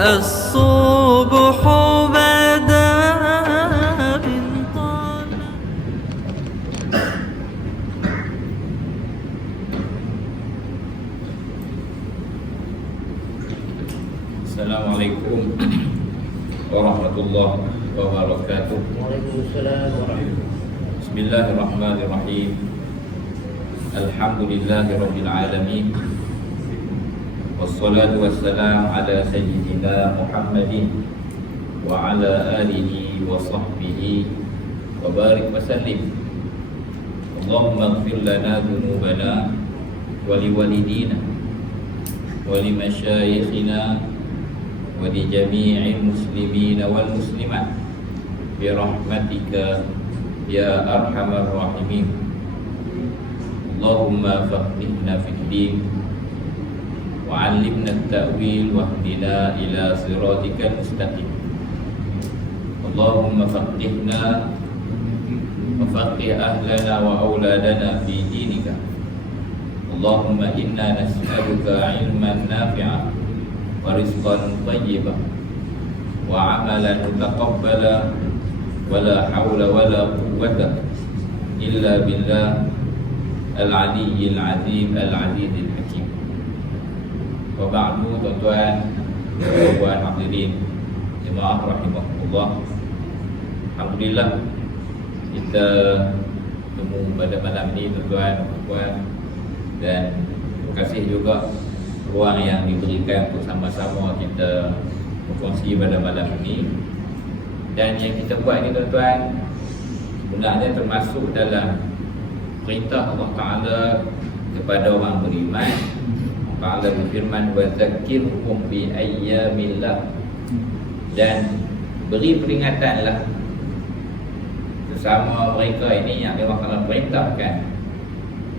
الصبح بدا من طلع. Assalamualaikum warahmatullahi wabarakatuh. Waalaikumsalam warahmatullahi. Bismillahirrahmanirrahim. Alhamdulillahirabbil alamin. Wassalatu wassalamu ala sayyidina Muhammadin wa ala alihi wa sahbihi wa barik wa sallim. Allahumma ighfir lana dhunubana wa liwalidina wa limasyayikhina wa li jami'il muslimina wal muslimat bi rahmatika ya arhamar rahimin. Allahumma faqihna fid din wa'allimna at-ta'wil wahdina ila siratikal mustaqim. Allahumma faqihna wa faqih ahlana wa auladana fi dinika. Allahumma inna nas'aluka ilman nafi'a wa rizqan thayyiban wa amalan mutaqabbala wa la hawla wa la quwwata illa billah al-aliyyil azim al-azizil hakim. Wa ba'du, tuan-tuan dan puan hadirin jemaah rahimahullah. Alhamdulillah kita bertemu pada malam ini, tuan-tuan dan puan, dan terima kasih juga ruang yang diberikan untuk sama-sama kita berkongsi pada malam ini. Dan yang kita buat ini, tuan-tuan, sebenarnya termasuk dalam perintah Allah Ta'ala kepada orang beriman. Allah berfirman, wa zakirhum bi ayyamillah, dan beri peringatanlah sesama mereka ini yang Allah Ta'ala perintahkan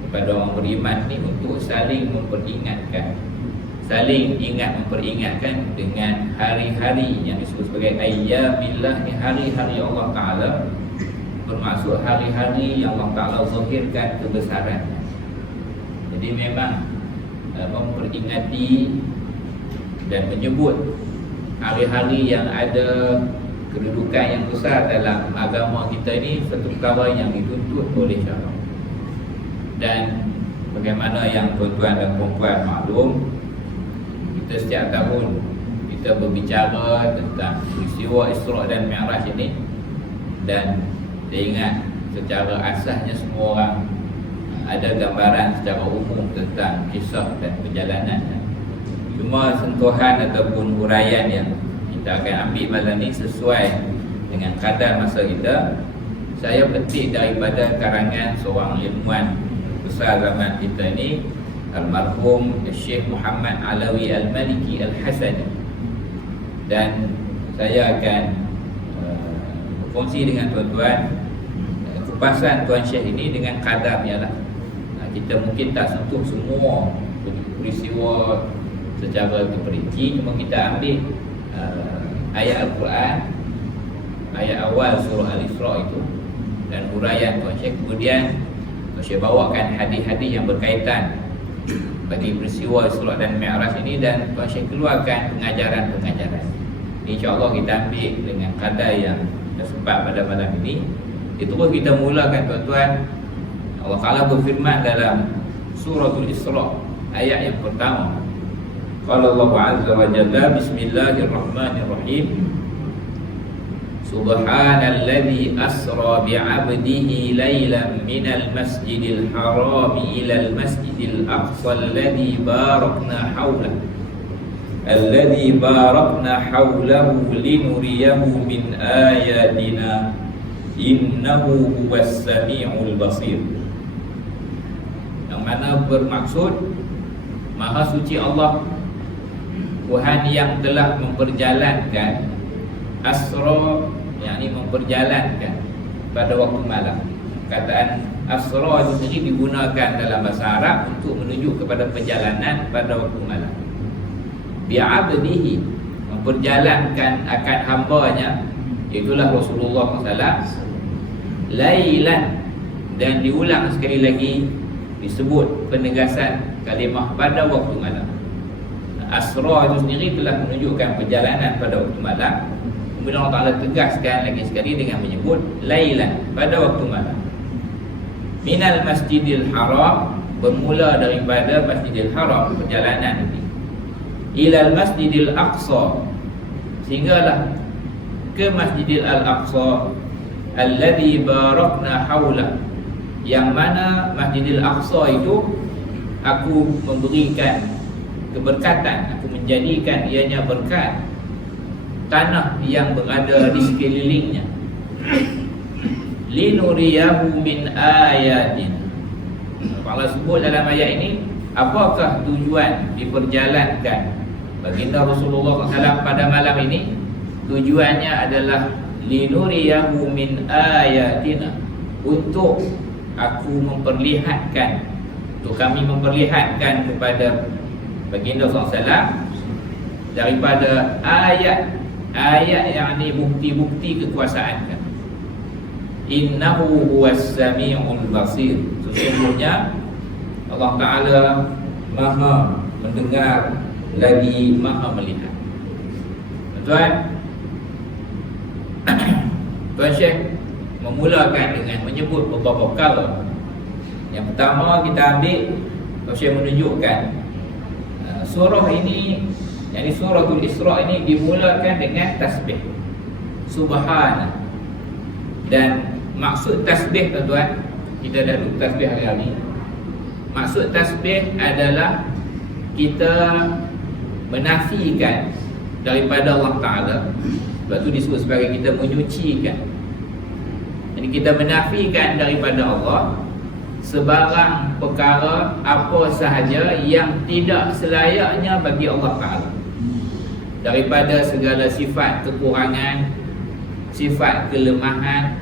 kepada orang beriman ni untuk saling memperingatkan, saling ingat memperingatkan dengan hari-hari yang disebut sebagai ayyamillah. Ni hari-hari Allah Ta'ala, bermaksud hari-hari yang Allah Ta'ala zahirkan kebesaran. Jadi memang memperingati dan menyebut hari-hari yang ada kedudukan yang besar dalam agama kita ini satu perkara yang dituntut oleh syarak. Dan bagaimana yang tuan-tuan dan puan maklum, kita setiap tahun kita berbicara tentang peristiwa Isra' dan Mi'raj ini. Dan saya ingat secara asasnya semua orang ada gambaran secara umum tentang kisah dan perjalanan. Cuma sentuhan ataupun huraian yang kita akan ambil malam ini sesuai dengan kadar masa kita. Saya petik daripada karangan seorang ilmuwan besar zaman kita ini, almarhum Syekh Muhammad Alawi Al-Maliki Al-Hasani. Dan saya akan berkongsi dengan tuan-tuan kupasan Tuan Syekh ini dengan kadarnya lah. Kita mungkin tak sentuh semua peristiwa secara terperinci, cuma kita ambil ayat Al-Quran, ayat awal surah Al-Isra' itu, dan huraian Tuan Syekh. Kemudian Tuan Syekh bawakan hadis-hadis yang berkaitan bagi peristiwa Isra' dan Mi'raj ini, dan Tuan Syekh keluarkan pengajaran-pengajaran. InsyaAllah kita ambil dengan kadar yang sempat pada malam ini. Itu pun kita mulakan, tuan-tuan. Allah Ta'ala berfirman dalam suratul Isra' ayat yang pertama. Qala Allah Azza wa Jalla, bismillahirrahmanirrahim. Subhanalladzi asra bi'abdihi laylan minal masjidil harami ilal masjidil aqsa alladzi barakna hawlahu linuriyahu min ayatina innahu huwas sami'ul basir. Yang mana bermaksud Maha suci Allah, Tuhan yang telah memperjalankan asra, yakni memperjalankan pada waktu malam. Kataan asra itu sendiri digunakan dalam bahasa Arab untuk menunjuk kepada perjalanan pada waktu malam. Bi'abdihi, memperjalankan akan hambanya, itulah Rasulullah SAW. Lailan, dan diulang sekali lagi disebut penegasan kalimah pada waktu malam. Asra itu sendiri telah menunjukkan perjalanan pada waktu malam. Kemudian Allah Ta'ala tegaskan lagi sekali dengan menyebut lailan, pada waktu malam. Minal masjidil haram, bermula daripada masjidil haram perjalanan ini, ilal masjidil aqsa, sehinggalah ke masjidil al-aqsa, alladhi barakna hawla, yang mana masjidil aqsa itu aku memberikan keberkatan, aku menjadikan ianya berkat, tanah yang berada di sekelilingnya. Linuriyahu min ayatin. Allah sebut dalam ayat ini apakah tujuan diperjalankan baginda Rasulullah SAW pada malam ini. Tujuannya adalah linuriyahu min ayatina, untuk aku memperlihatkan, untuk kami memperlihatkan kepada baginda SAW daripada ayat-ayat yang ini bukti-bukti kekuasaan kami. Innahu huwas sami'ul basir, sesungguhnya Allah Ta'ala maha mendengar lagi maha melihat. Tuan Tuan Syekh memulakan dengan menyebut beberapa perkara. Yang pertama kita ambil, Tuan Syekh menunjukkan surah ini, yakni suratul Isra ini dimulakan dengan tasbih Subhana. Dan maksud tasbih, tuan-tuan, kita dah duduk tasbih hari-hari. Maksud tasbih adalah kita menafikan daripada Allah Ta'ala. Sebab tu disebut sebagai kita menyucikan. Jadi kita menafikan daripada Allah sebarang perkara apa sahaja yang tidak selayaknya bagi Allah Ta'ala, daripada segala sifat kekurangan, sifat kelemahan,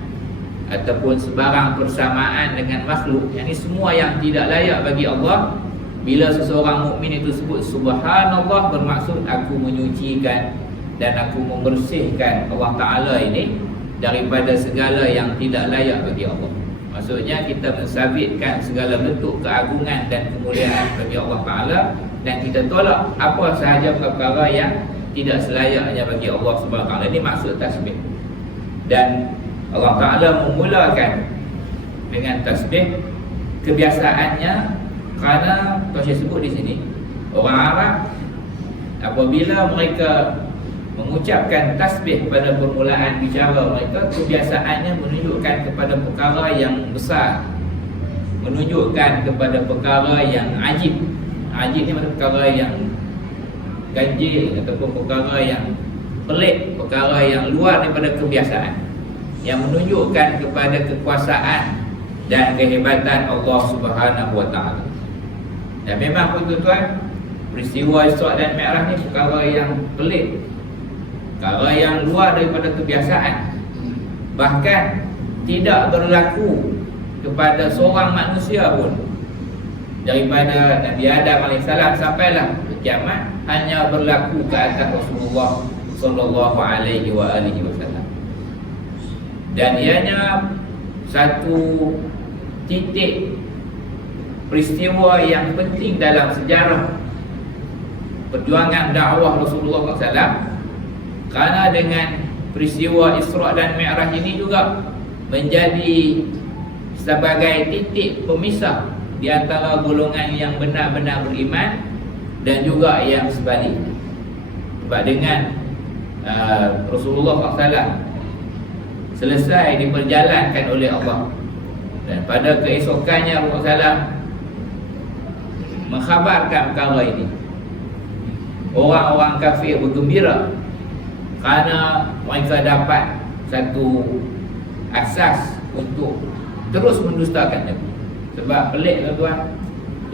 ataupun sebarang persamaan dengan makhluk. Yang ini semua yang tidak layak bagi Allah. Bila seseorang mukmin itu sebut Subhanallah, bermaksud aku menyucikan dan aku membersihkan Allah Ta'ala ini daripada segala yang tidak layak bagi Allah. Maksudnya kita mensabitkan segala bentuk keagungan dan kemuliaan bagi Allah Ta'ala, dan kita tolak apa sahaja perkara yang tidak selayaknya bagi Allah Subhanahu Wa Ta'ala. Ini maksud tasbih. Dan Allah Ta'ala memulakan dengan tasbih. Kebiasaannya, kerana Tuan Syekh sebut di sini, orang Arab apabila mereka mengucapkan tasbih pada permulaan bicara mereka, kebiasaannya menunjukkan kepada perkara yang besar, menunjukkan kepada perkara yang ajib. Ajib ni maksud perkara yang ganjil ataupun perkara yang pelik, perkara yang luar daripada kebiasaan, yang menunjukkan kepada kekuasaan dan kehebatan Allah Subhanahu Wa Ta'ala. Dan memang pun tuan-tuan, peristiwa Isra' dan Mi'raj ni perkara yang pelik, perkara yang luar daripada kebiasaan. Bahkan tidak berlaku kepada seorang manusia pun, daripada Nabi Adam AS sampailah ke kiamat, hanya berlaku ke atas Rasulullah sallallahu alaihi wasallam. Dan ianya satu titik peristiwa yang penting dalam sejarah perjuangan dakwah Rasulullah SAW. Kerana dengan peristiwa Isra' dan Mi'raj ini juga menjadi sebagai titik pemisah di antara golongan yang benar-benar beriman dan juga yang sebaliknya. Sebab dengan Rasulullah SAW selesai diperjalankan oleh Allah, dan pada keesokannya Rasulullah SAW mengkhabarkan perkara ini, orang-orang kafir bergembira kerana mereka dapat satu asas untuk terus mendustakan Nabi. Sebab pelik tuan-tuan,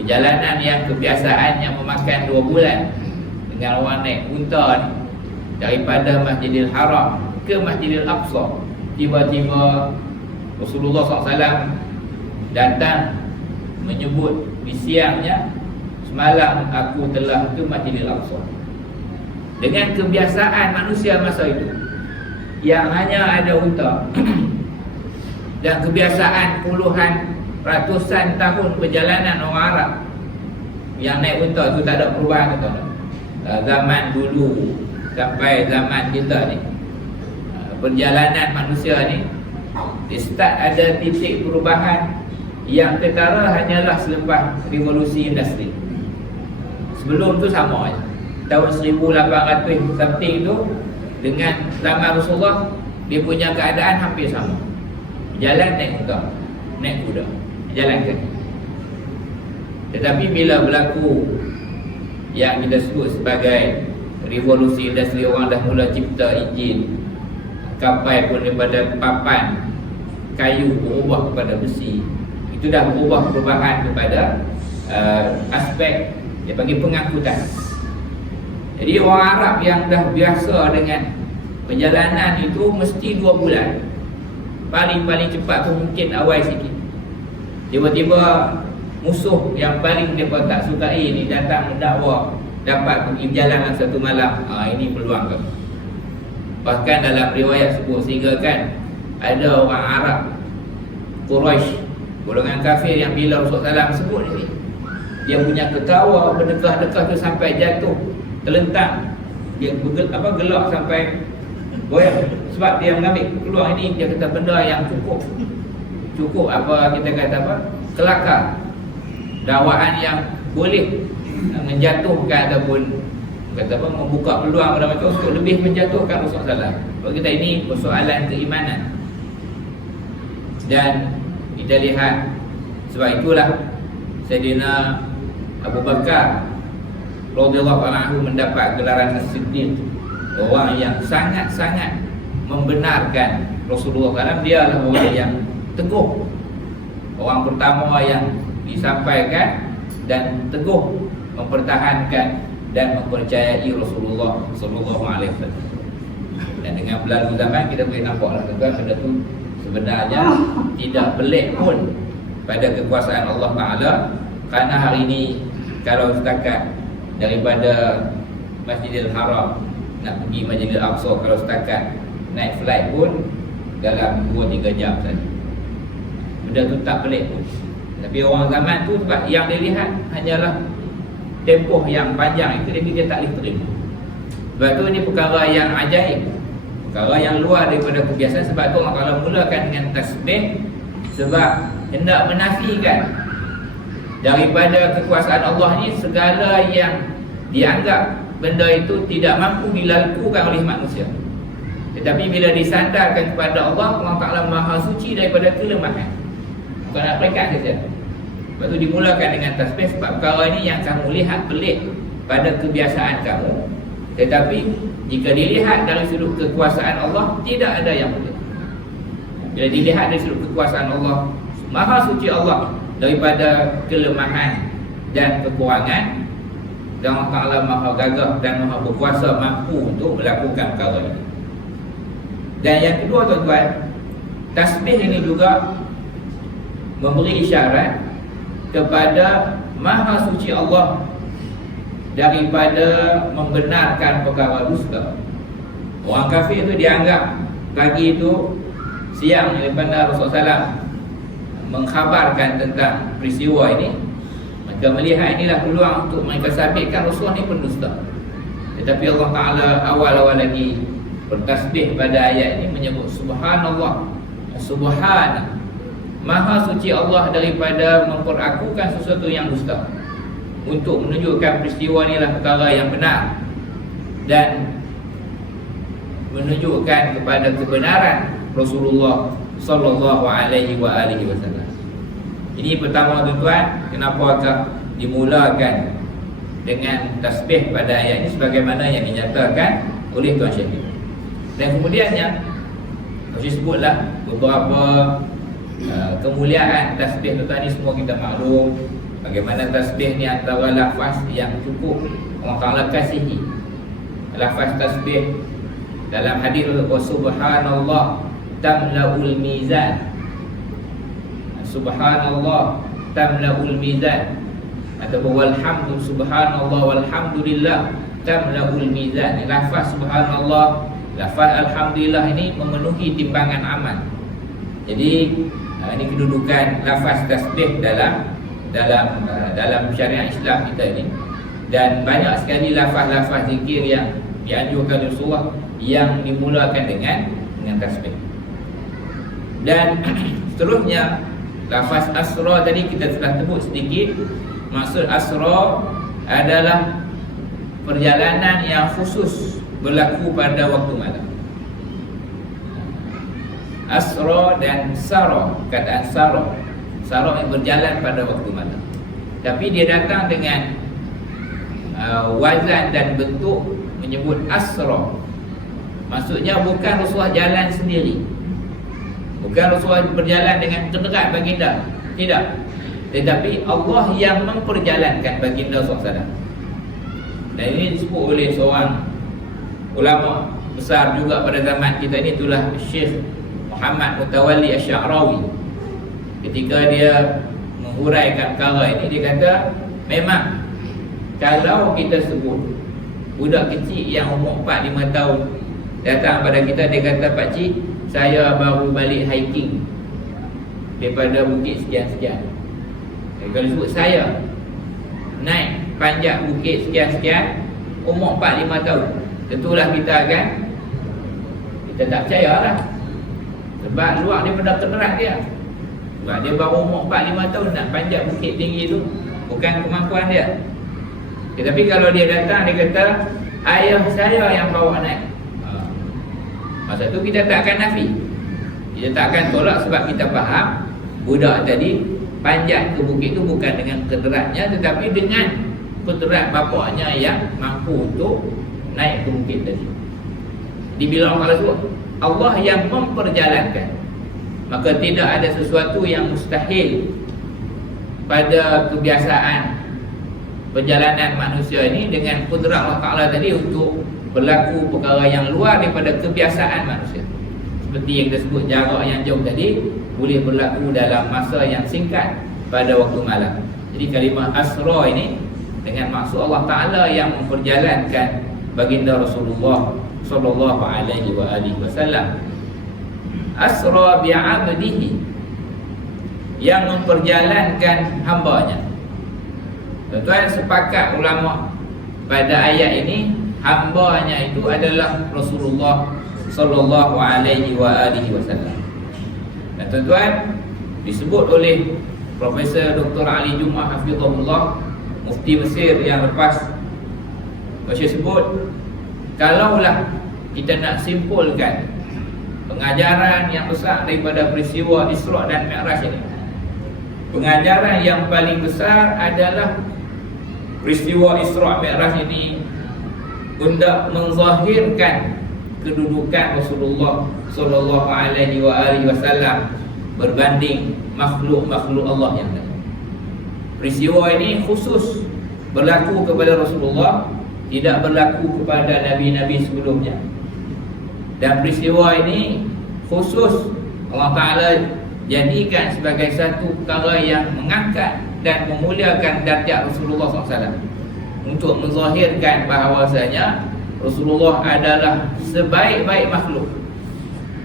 perjalanan yang kebiasaannya memakan 2 bulan dengan orang naik unta ni, daripada Masjidil Haram ke Masjidil Aqsa, tiba-tiba Rasulullah SAW datang menyebut di siangnya, semalam aku telah ke Masjidil Aqsa. Dengan kebiasaan manusia masa itu yang hanya ada unta dan kebiasaan puluhan ratusan tahun perjalanan orang Arab yang naik unta itu, tak ada perubahan, zaman dulu sampai zaman kita ni, perjalanan manusia ni, dia start ada titik perubahan yang ketara hanyalah selepas revolusi industri. Sebelum tu sama je. Tahun 1800 something tu dengan zaman Rasulullah, dia punya keadaan hampir sama. Jalan naik unta, naik kuda, jalan kaki. Tetapi bila berlaku yang kita sebut sebagai revolusi industri, orang dah mula cipta enjin, kapal pun daripada papan kayu berubah kepada besi. Itu dah berubah perubahan kepada aspek dia panggil pengangkutan. Jadi orang Arab yang dah biasa dengan perjalanan itu mesti 2 bulan. Paling cepat pun mungkin awal sikit. Tiba-tiba musuh yang paling mereka tak sukai ni datang mendakwa dapat pergi berjalan dalam satu malam. Ini peluang ke. Bahkan dalam riwayat sebut sehingga kan ada orang Arab Quraisy, golongan kafir yang bila Rasulullah SAW sebut ini, dia punya ketawa berdekah-dekah tu sampai jatuh terlentang. Dia gelak sampai goyang sebab dia mengambil peluang ini. Dia kata benda yang cukup apa kita kata apa, kelakar, dakwaan yang boleh menjatuhkan ataupun kata apa, membuka peluang pada mereka untuk lebih menjatuhkan Rasulullah SAW. Kalau kita ini persoalan keimanan. Dan kita lihat sebab itulah Sayyidina Abu Bakar radhiyallahu anhu mendapat gelaran As-Siddiq, orang yang sangat-sangat membenarkan Rasulullah SAW. Dia lah orang yang teguh, orang pertama yang disampaikan dan teguh mempertahankan dan mempercayai Rasulullah SAW. Dan dengan berlalu zaman kita boleh nampaklah tuan-tuan, benda tu sebenarnya tidak pelik pun pada kekuasaan Allah Ta'ala. Kerana hari ini kalau setakat daripada Masjidil Haram nak pergi Masjidil Aqsa, kalau setakat naik flight pun dalam 2-3 jam saja. Benda tu tak pelik pun. Tapi orang zaman tu sebab yang dia lihat hanyalah tempoh yang panjang itu, dia tak boleh terima. Sebab tu ini perkara yang ajaib, perkara yang luar daripada kebiasaan. Sebab tu Allah Ta'ala mulakan dengan tasbih, sebab hendak menafikan daripada kekuasaan Allah ni segala yang dianggap benda itu tidak mampu dilakukan oleh manusia. Tetapi bila disandarkan kepada Allah, Allah Ta'ala Maha Suci daripada kelemahan. Bukan nak peringkat saja. Lepas tu dimulakan dengan tasbih, sebab perkara ini yang kamu lihat pelik pada kebiasaan kamu, tetapi jika dilihat dari sudut kekuasaan Allah, tidak ada yang pelik. Bila dilihat dari sudut kekuasaan Allah, Maha Suci Allah daripada kelemahan dan kekurangan, dan Allah Ta'ala Maha Gagah dan Maha Berkuasa, mampu untuk melakukan perkara ini. Dan yang kedua tuan-tuan, tasbih ini juga memberi isyarat kepada Maha Suci Allah daripada membenarkan perkara dusta. Orang kafir itu dianggap pagi itu, siang daripada Rasulullah SAW mengkhabarkan tentang peristiwa ini, mereka melihat inilah peluang untuk mereka sabitkan Rasulullah ini pendusta. Tetapi Allah Ta'ala awal-awal lagi bertasbih pada ayat ini menyebut Subhanallah, Subhana, Maha Suci Allah daripada memperakukan sesuatu yang dusta, untuk menunjukkan peristiwa inilah perkara yang benar dan menunjukkan kepada kebenaran Rasulullah sallallahu alaihi wasallam. Ini pertama tuan-tuan, kenapa dimulakan dengan tasbih pada ayat ini sebagaimana yang dinyatakan oleh Tuan Syekh. Dan kemudiannya saya sebutlah beberapa kemuliaan tasbih tuan-tuan ni, semua kita maklum bagaimana tasbih ni antara lafaz yang cukup Allah Ta'ala kasihi. Lafaz tasbih dalam hadis subhanallah tamla'ul mizan, subhanallah tamla'ul mizan, ataupun walhamdu subhanallah walhamdulillah tamla'ul mizan. Lafaz subhanallah, lafaz alhamdulillah ini memenuhi timbangan amal. Jadi ini kedudukan lafaz tasbih dalam syariat Islam kita ini. Dan banyak sekali lafaz-lafaz zikir yang dianjurkan Rasulullah yang dimulakan dengan tasbih. Dan seterusnya, lafaz asra tadi kita telah sebut sedikit. Maksud asra adalah perjalanan yang khusus berlaku pada waktu malam. Asra dan sara, kataan sara yang berjalan pada waktu malam. Tapi dia datang dengan wazan dan bentuk menyebut asra. Maksudnya bukan Rasulullah jalan sendiri, bukan Rasulullah berjalan dengan kenderaan baginda, tidak. Tetapi Allah yang memperjalankan baginda SAW. Dan ini disebut oleh seorang ulama besar juga pada zaman kita ni, itulah Syekh Muhammad Mutawalli Asy-Sya'rawi. Ketika dia menghuraikan perkara ini, dia kata memang kalau kita sebut budak kecil yang umur 4-5 tahun datang pada kita, dia kata, "Pakcik, saya baru balik hiking daripada bukit sekian-sekian." Kalau sebut saya naik panjat bukit sekian-sekian umur 4-5 tahun, tentulah kita tak percaya lah. Sebab luar daripada kenderaan dia. Sebab dia baru umur 4-5 tahun nak panjat bukit tinggi tu, bukan kemampuan dia. Tetapi kalau dia datang, dia kata, "Ayah saya yang bawa naik." Masa tu kita tak akan nafi, kita tak akan tolak, sebab kita faham budak tadi panjat ke bukit tu bukan dengan kenderaannya, tetapi dengan kenderaan bapaknya yang mampu untuk naik ke bukit tadi. Jadi bila Allah sebut Allah yang memperjalankan, maka tidak ada sesuatu yang mustahil pada kebiasaan perjalanan manusia ini dengan kudrat Allah Ta'ala tadi untuk berlaku perkara yang luar daripada kebiasaan manusia. Seperti yang kita sebut, jarak yang jauh tadi boleh berlaku dalam masa yang singkat pada waktu malam. Jadi kalimah asra ini dengan maksud Allah Ta'ala yang memperjalankan baginda Rasulullah sallallahu alaihi wasallam. Asra bi'abdihi, yang memperjalankan hambanya. Tuan-tuan, sepakat ulama pada ayat ini, hambanya itu adalah Rasulullah sallallahu alaihi wasallam. Dan tuan-tuan, disebut oleh Profesor Dr. Ali Jummah hafizahullah, Mufti Mesir yang lepas, Masya sebut, kalaulah kita nak simpulkan pengajaran yang besar daripada peristiwa Isra' dan Mi'raj ini, pengajaran yang paling besar adalah peristiwa Isra' Mi'raj ini untuk menzahirkan kedudukan Rasulullah sallallahu alaihi wasallam berbanding makhluk-makhluk Allah yang lain. Peristiwa ini khusus berlaku kepada Rasulullah, tidak berlaku kepada nabi-nabi sebelumnya. Dan peristiwa ini khusus Allah Ta'ala jadikan sebagai satu perkara yang mengangkat dan memuliakan darjat Rasulullah SAW, untuk menzahirkan bahawasanya Rasulullah adalah sebaik-baik makhluk,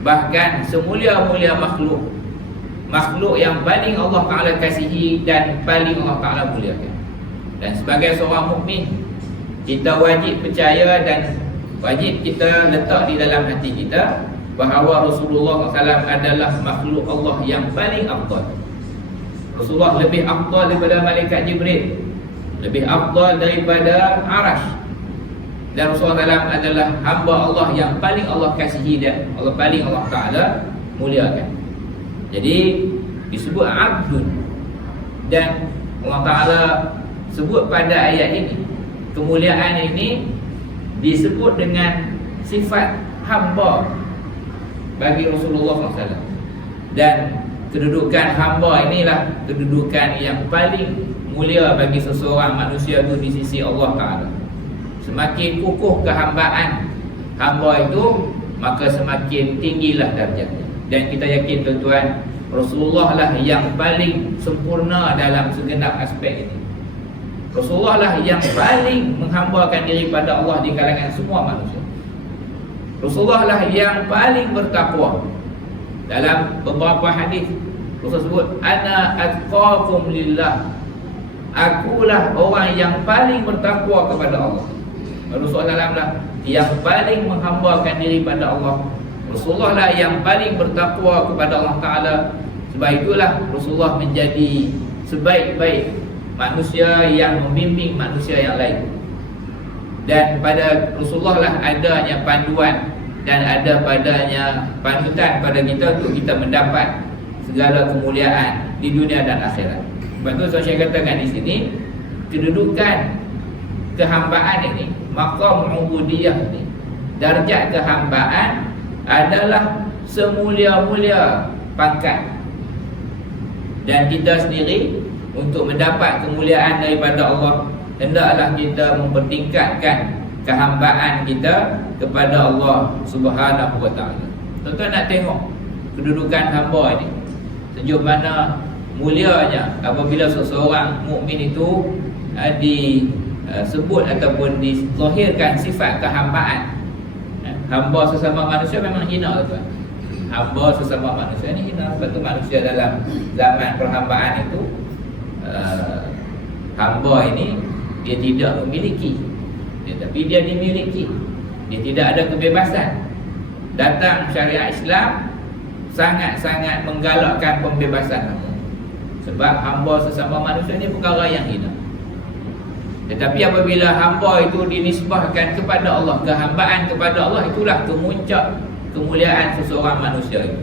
bahkan semulia-mulia makhluk, makhluk yang paling Allah Ta'ala kasihi dan paling Allah Ta'ala muliakan. Dan sebagai seorang mukmin, kita wajib percaya dan wajib kita letak di dalam hati kita bahawa Rasulullah SAW adalah makhluk Allah yang paling afdal. Rasulullah lebih afdal daripada malaikat Jibril, lebih afdal daripada Arash. Dan Rasulullah SAW adalah hamba Allah yang paling Allah kasihi dan Allah paling Allah Ta'ala muliakan. Jadi disebut abdun, dan Allah Ta'ala sebut pada ayat ini, kemuliaan ini disebut dengan sifat hamba bagi Rasulullah SAW. Dan kedudukan hamba inilah kedudukan yang paling mulia bagi seseorang manusia itu di sisi Allah Ta'ala. Semakin kukuh kehambaan hamba itu, maka semakin tinggilah darjatnya. Dan kita yakin tuan-tuan, Rasulullah lah yang paling sempurna dalam segenap aspek ini. Rasulullah lah yang paling menghambakan diri pada Allah di kalangan semua manusia. Rasulullah lah yang paling bertakwa. Dalam beberapa hadis Rasul sebut, ana atqakum lillah, akulah orang yang paling bertakwa kepada Allah. Rasulullah lah yang paling menghambakan diri pada Allah. Rasulullah lah yang paling bertakwa kepada Allah Ta'ala. Sebab itulah Rasulullah menjadi sebaik-baik manusia yang membimbing manusia yang lain. Dan pada Rasulullah lah adanya panduan dan ada padanya panutan pada kita untuk kita mendapat segala kemuliaan di dunia dan akhirat. Sebab tu saya katakan di sini, kedudukan kehambaan ini, maqam ubudiyah ini, darjat kehambaan adalah semulia-mulia pangkat. Dan kita sendiri untuk mendapat kemuliaan daripada Allah, hendaklah kita mempertingkatkan kehambaan kita kepada Allah Subhanahu wa taala. Tuan-tuan nak tengok kedudukan hamba ini sejauh mana mulianya apabila seseorang mukmin itu disebut ataupun dizahirkan sifat kehambaan. Hamba sesama manusia memang hina, tuan. Hamba sesama manusia ni hina. Sebab tu manusia dalam zaman perhambaan itu, hamba ini dia tidak memiliki, tetapi dia dimiliki. Dia tidak ada kebebasan. Datang syariat Islam sangat-sangat menggalakkan pembebasan hamba. Sebab hamba sesama manusia ni perkara yang hina. Tetapi apabila hamba itu dinisbahkan kepada Allah, kehambaan kepada Allah, itulah kemuncak kemuliaan seseorang manusia itu.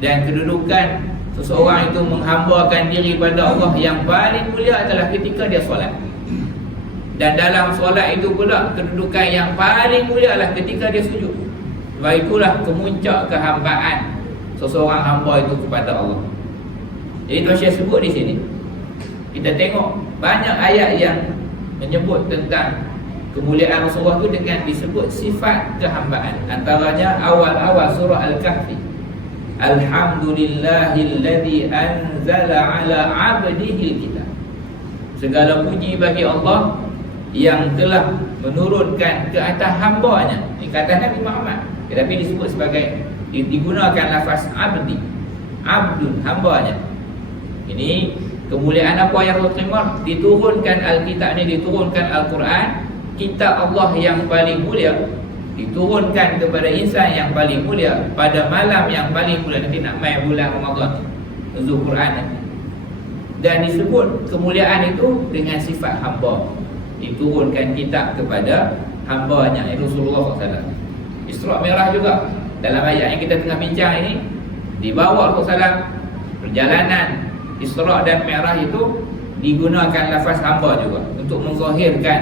Dan kedudukan seseorang itu menghambakan diri pada Allah yang paling mulia adalah ketika dia solat. Dan dalam solat itu pula kedudukan yang paling mulia adalah ketika dia sujud. Sebab itulah kemuncak kehambaan seseorang hamba itu kepada Allah. Jadi tuan Syekh sebut di sini, kita tengok banyak ayat yang menyebut tentang kemuliaan Rasulullah itu dengan disebut sifat kehambaan. Antaranya awal-awal surah Al-Kahfi, Alhamdulillahilladzi anzala ala abdihil kitab. Segala puji bagi Allah yang telah menurunkan ke atas hambanya. Ini kata Nabi Muhammad, tetapi disebut sebagai, digunakan lafaz abdi, abdun, hambanya. Ini kemuliaan apa yang Allah terima? Diturunkan Alkitab ni, diturunkan Al-Quran, kitab Allah yang paling mulia, diturunkan kepada insan yang paling mulia pada malam yang paling mulia. Nanti nak main bulan Ramadan, nuzul Quran. Dan disebut kemuliaan itu dengan sifat hamba. Diturunkan kitab kepada hambanya, Rasulullah SAW. Isra' Mi'raj juga, dalam ayat yang kita tengah bincang ini, dibawa Rasulullah perjalanan Isra' dan Mi'raj itu digunakan lafaz hamba juga untuk menzahirkan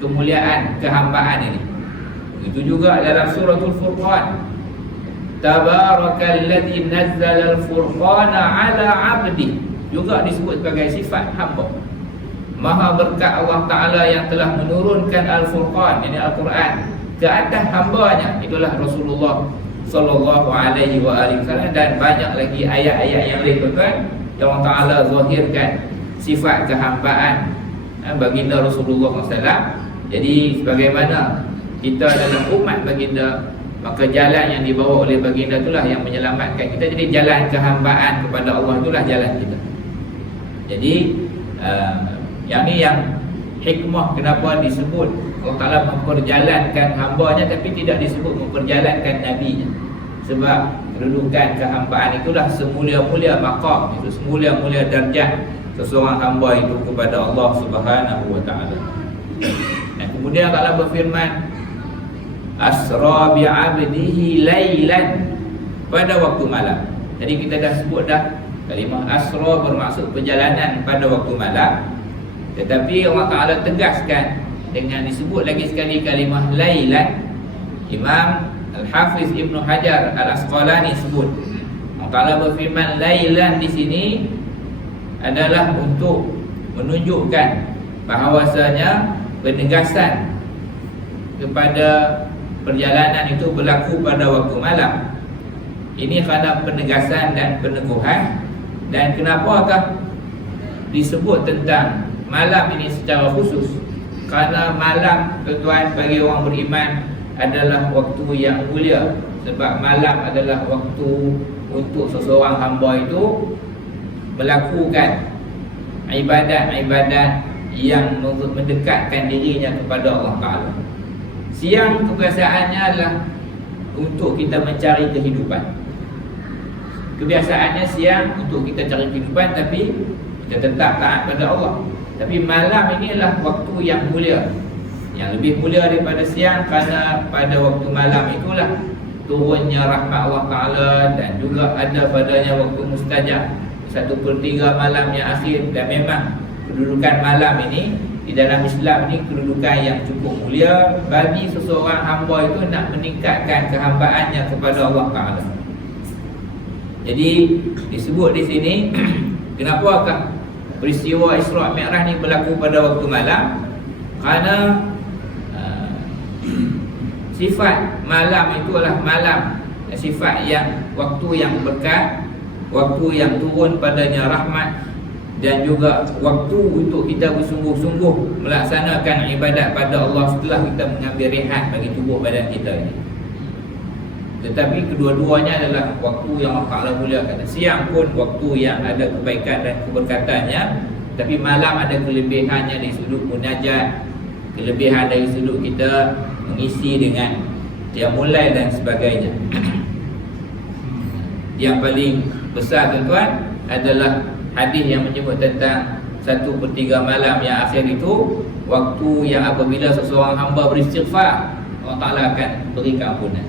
kemuliaan kehambaan ini. Itu juga dalam suratul Furqan, Tabarakalladzi nazzala al-furqana ala 'abdi, juga disebut sebagai sifat hamba. Maha berkat Allah Ta'ala yang telah menurunkan Al-Furqan, ini Al-Quran, ke atas hambanya. Itulah Rasulullah Sallallahu Alaihi Wasallam. Dan banyak lagi ayat-ayat yang lain, tuan-tuan, yang Allah Ta'ala zahirkan sifat kehambaan baginda Rasulullah SAW. Jadi sebagaimana kita dalam umat baginda, maka jalan yang dibawa oleh baginda itulah yang menyelamatkan kita. Jadi jalan kehambaan kepada Allah itulah jalan kita. Jadi yang ni yang hikmah kenapa disebut Allah Ta'ala memperjalankan hambanya, tapi tidak disebut memperjalankan nabinya. Sebab kedudukan kehambaan itulah semulia-mulia maqam, itu semulia-mulia darjat seseorang hamba itu kepada Allah Subhanahu wa Ta'ala. Dan kemudian Allah Ta'ala berfirman, Asra bi'abdihi laylan, pada waktu malam. Jadi kita dah sebut dah, kalimah asra bermaksud perjalanan pada waktu malam. Tetapi Allah Ta'ala tegaskan dengan disebut lagi sekali kalimah laylan. Imam Al-Hafiz Ibn Hajar Al-Asqalani sebut, Allah Ta'ala berfirman laylan di sini adalah untuk menunjukkan bahawasanya penegasan kepada perjalanan itu berlaku pada waktu malam. Ini kerana penegasan dan peneguhan. Dan kenapakah disebut tentang malam ini secara khusus? Kerana malam, tuan-tuan, bagi orang beriman adalah waktu yang mulia. Sebab malam adalah waktu untuk seseorang hamba itu melakukan ibadat-ibadat yang mendekatkan dirinya kepada Allah Ta'ala. Siang kebiasaannya adalah untuk kita mencari kehidupan. Kebiasaannya siang untuk kita cari kehidupan, tapi kita tetap taat pada Allah. Tapi malam inilah waktu yang mulia, yang lebih mulia daripada siang, kerana pada waktu malam itulah turunnya rahmat Allah Ta'ala, dan juga ada padanya waktu mustajab, 1/3 malam yang akhir. Dan memang kedudukan malam ini di dalam Islam ni kedudukan yang cukup mulia bagi seseorang hamba itu nak meningkatkan kehambaannya kepada Allah Ta'ala. Jadi disebut di sini kenapakah peristiwa Isra' Mi'raj ni berlaku pada waktu malam? Kerana sifat malam itulah malam, sifat yang waktu yang berkat, waktu yang turun padanya rahmat, dan juga waktu untuk kita bersungguh-sungguh melaksanakan ibadat pada Allah setelah kita mengambil rehat bagi tubuh badan kita ini. Tetapi kedua-duanya adalah waktu yang Allah Ta'ala muliakan. Siang pun waktu yang ada kebaikan dan keberkatannya, tapi malam ada kelebihannya dari sudut munajat, kelebihan dari sudut kita mengisi dengan qiyamul lail dan sebagainya. Yang paling besar tuan-tuan adalah hadis yang menyebut tentang 1/3 malam yang akhir itu, waktu yang apabila seseorang hamba beristighfar, Allah Ta'ala akan beri keampunan.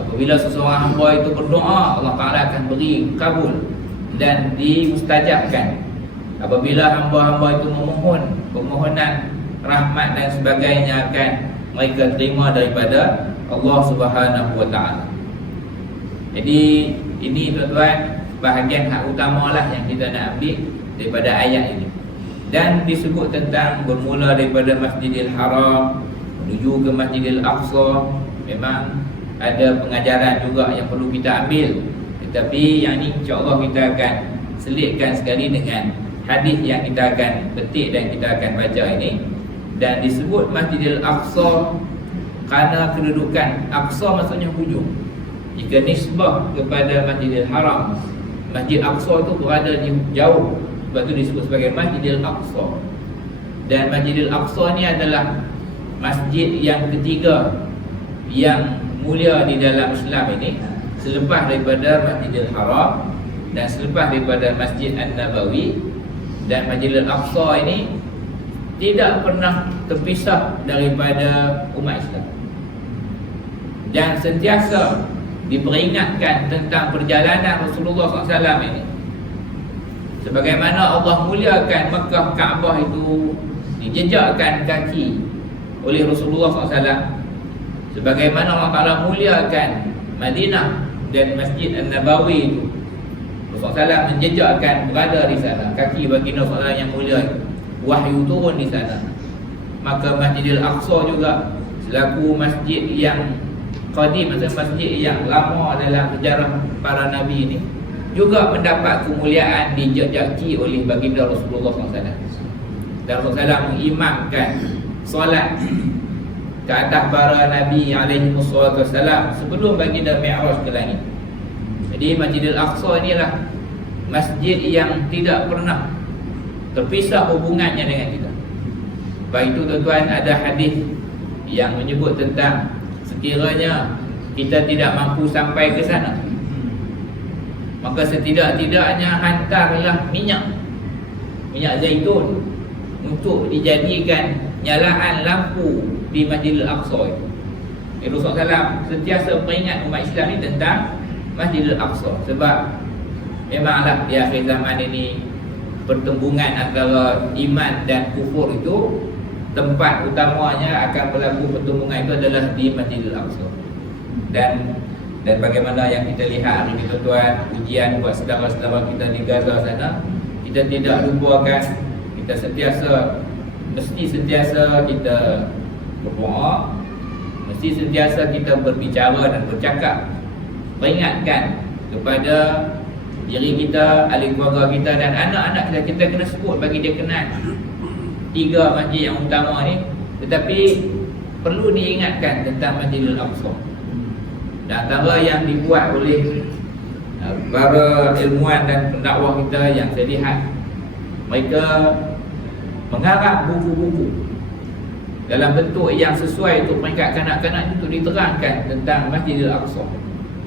Apabila seseorang hamba itu berdoa, Allah Ta'ala akan beri kabul dan dimustajabkan. Apabila hamba-hamba itu memohon permohonan rahmat dan sebagainya, akan mereka terima daripada Allah Subhanahu Wa Ta'ala. Jadi ini tuan-tuan bahagian hak utamalah yang kita nak ambil daripada ayat ini. Dan disebut tentang bermula daripada Masjidil Haram menuju ke Masjidil Aqsa. Memang ada pengajaran juga yang perlu kita ambil, tetapi yang ini insya-Allah kita akan selitkan sekali dengan hadis yang kita akan petik dan kita akan baca ini. Dan disebut Masjidil Aqsa kerana kedudukan Aqsa maksudnya hujung. Jika nisbah kepada Masjidil Haram, Masjid Aqsa itu berada di jauh, sebab itu disebut sebagai Masjidil Aqsa. Dan Masjidil Aqsa ni adalah masjid yang ketiga yang mulia di dalam Islam ini, selepas daripada Masjidil Haram dan selepas daripada Masjid An-Nabawi. Dan Masjidil Aqsa ini tidak pernah terpisah daripada umat Islam, dan sentiasa diperingatkan tentang perjalanan Rasulullah SAW ini. Sebagaimana Allah muliakan Mekah, Kaabah itu dijejakkan kaki oleh Rasulullah SAW, sebagaimana Allah Ta'ala muliakan Madinah dan Masjid An-Nabawi itu, Rasulullah SAW menjejakkan berada di sana, kaki baginda Rasulullah yang mulia, wahyu turun di sana. Maka Masjidil Aqsa juga selaku masjid yang qadim, masjid yang lama dalam sejarah para nabi ini, juga mendapat kemuliaan dijejaki oleh baginda Rasulullah SAW. Dan Rasulullah mengimamkan solat ke atas para nabi alaihi wassalam sebelum baginda Mi'raj ke langit. Jadi Masjidil Aqsa inilah masjid yang tidak pernah terpisah hubungannya dengan kita. Baik itu tuan-tuan, ada hadis yang menyebut tentang sekiranya kita tidak mampu sampai ke sana, maka setidak-tidaknya hantarlah minyak zaitun untuk dijadikan nyalaan lampu di Masjidil Aqsa itu. Rasulullah SAW sentiasa peringat umat Islam ini tentang Masjidil Aqsa, sebab memanglah di akhir zaman ini pertembungan antara iman dan kufur itu, tempat utamanya akan berlaku pertembungan itu adalah di Masjidil Aqsa. Dan bagaimana yang kita lihat hari ini tuan-tuan, ujian buat saudara-saudara kita di Gaza sana, kita tidak lupakan, kita mesti sentiasa kita berdoa, mesti sentiasa kita berbicara dan bercakap, peringatkan kepada diri kita, ahli keluarga kita dan anak-anak kita. Kita kena sebut bagi dia kenal 3 masjid yang utama ni, tetapi perlu diingatkan tentang Masjidil Aqsa. Dan antara yang dibuat oleh para ilmuwan dan pendakwah kita yang saya lihat, Mereka mengarang buku-buku dalam bentuk yang sesuai untuk peringkat kanak-kanak untuk diterangkan tentang Masjidil Aqsa,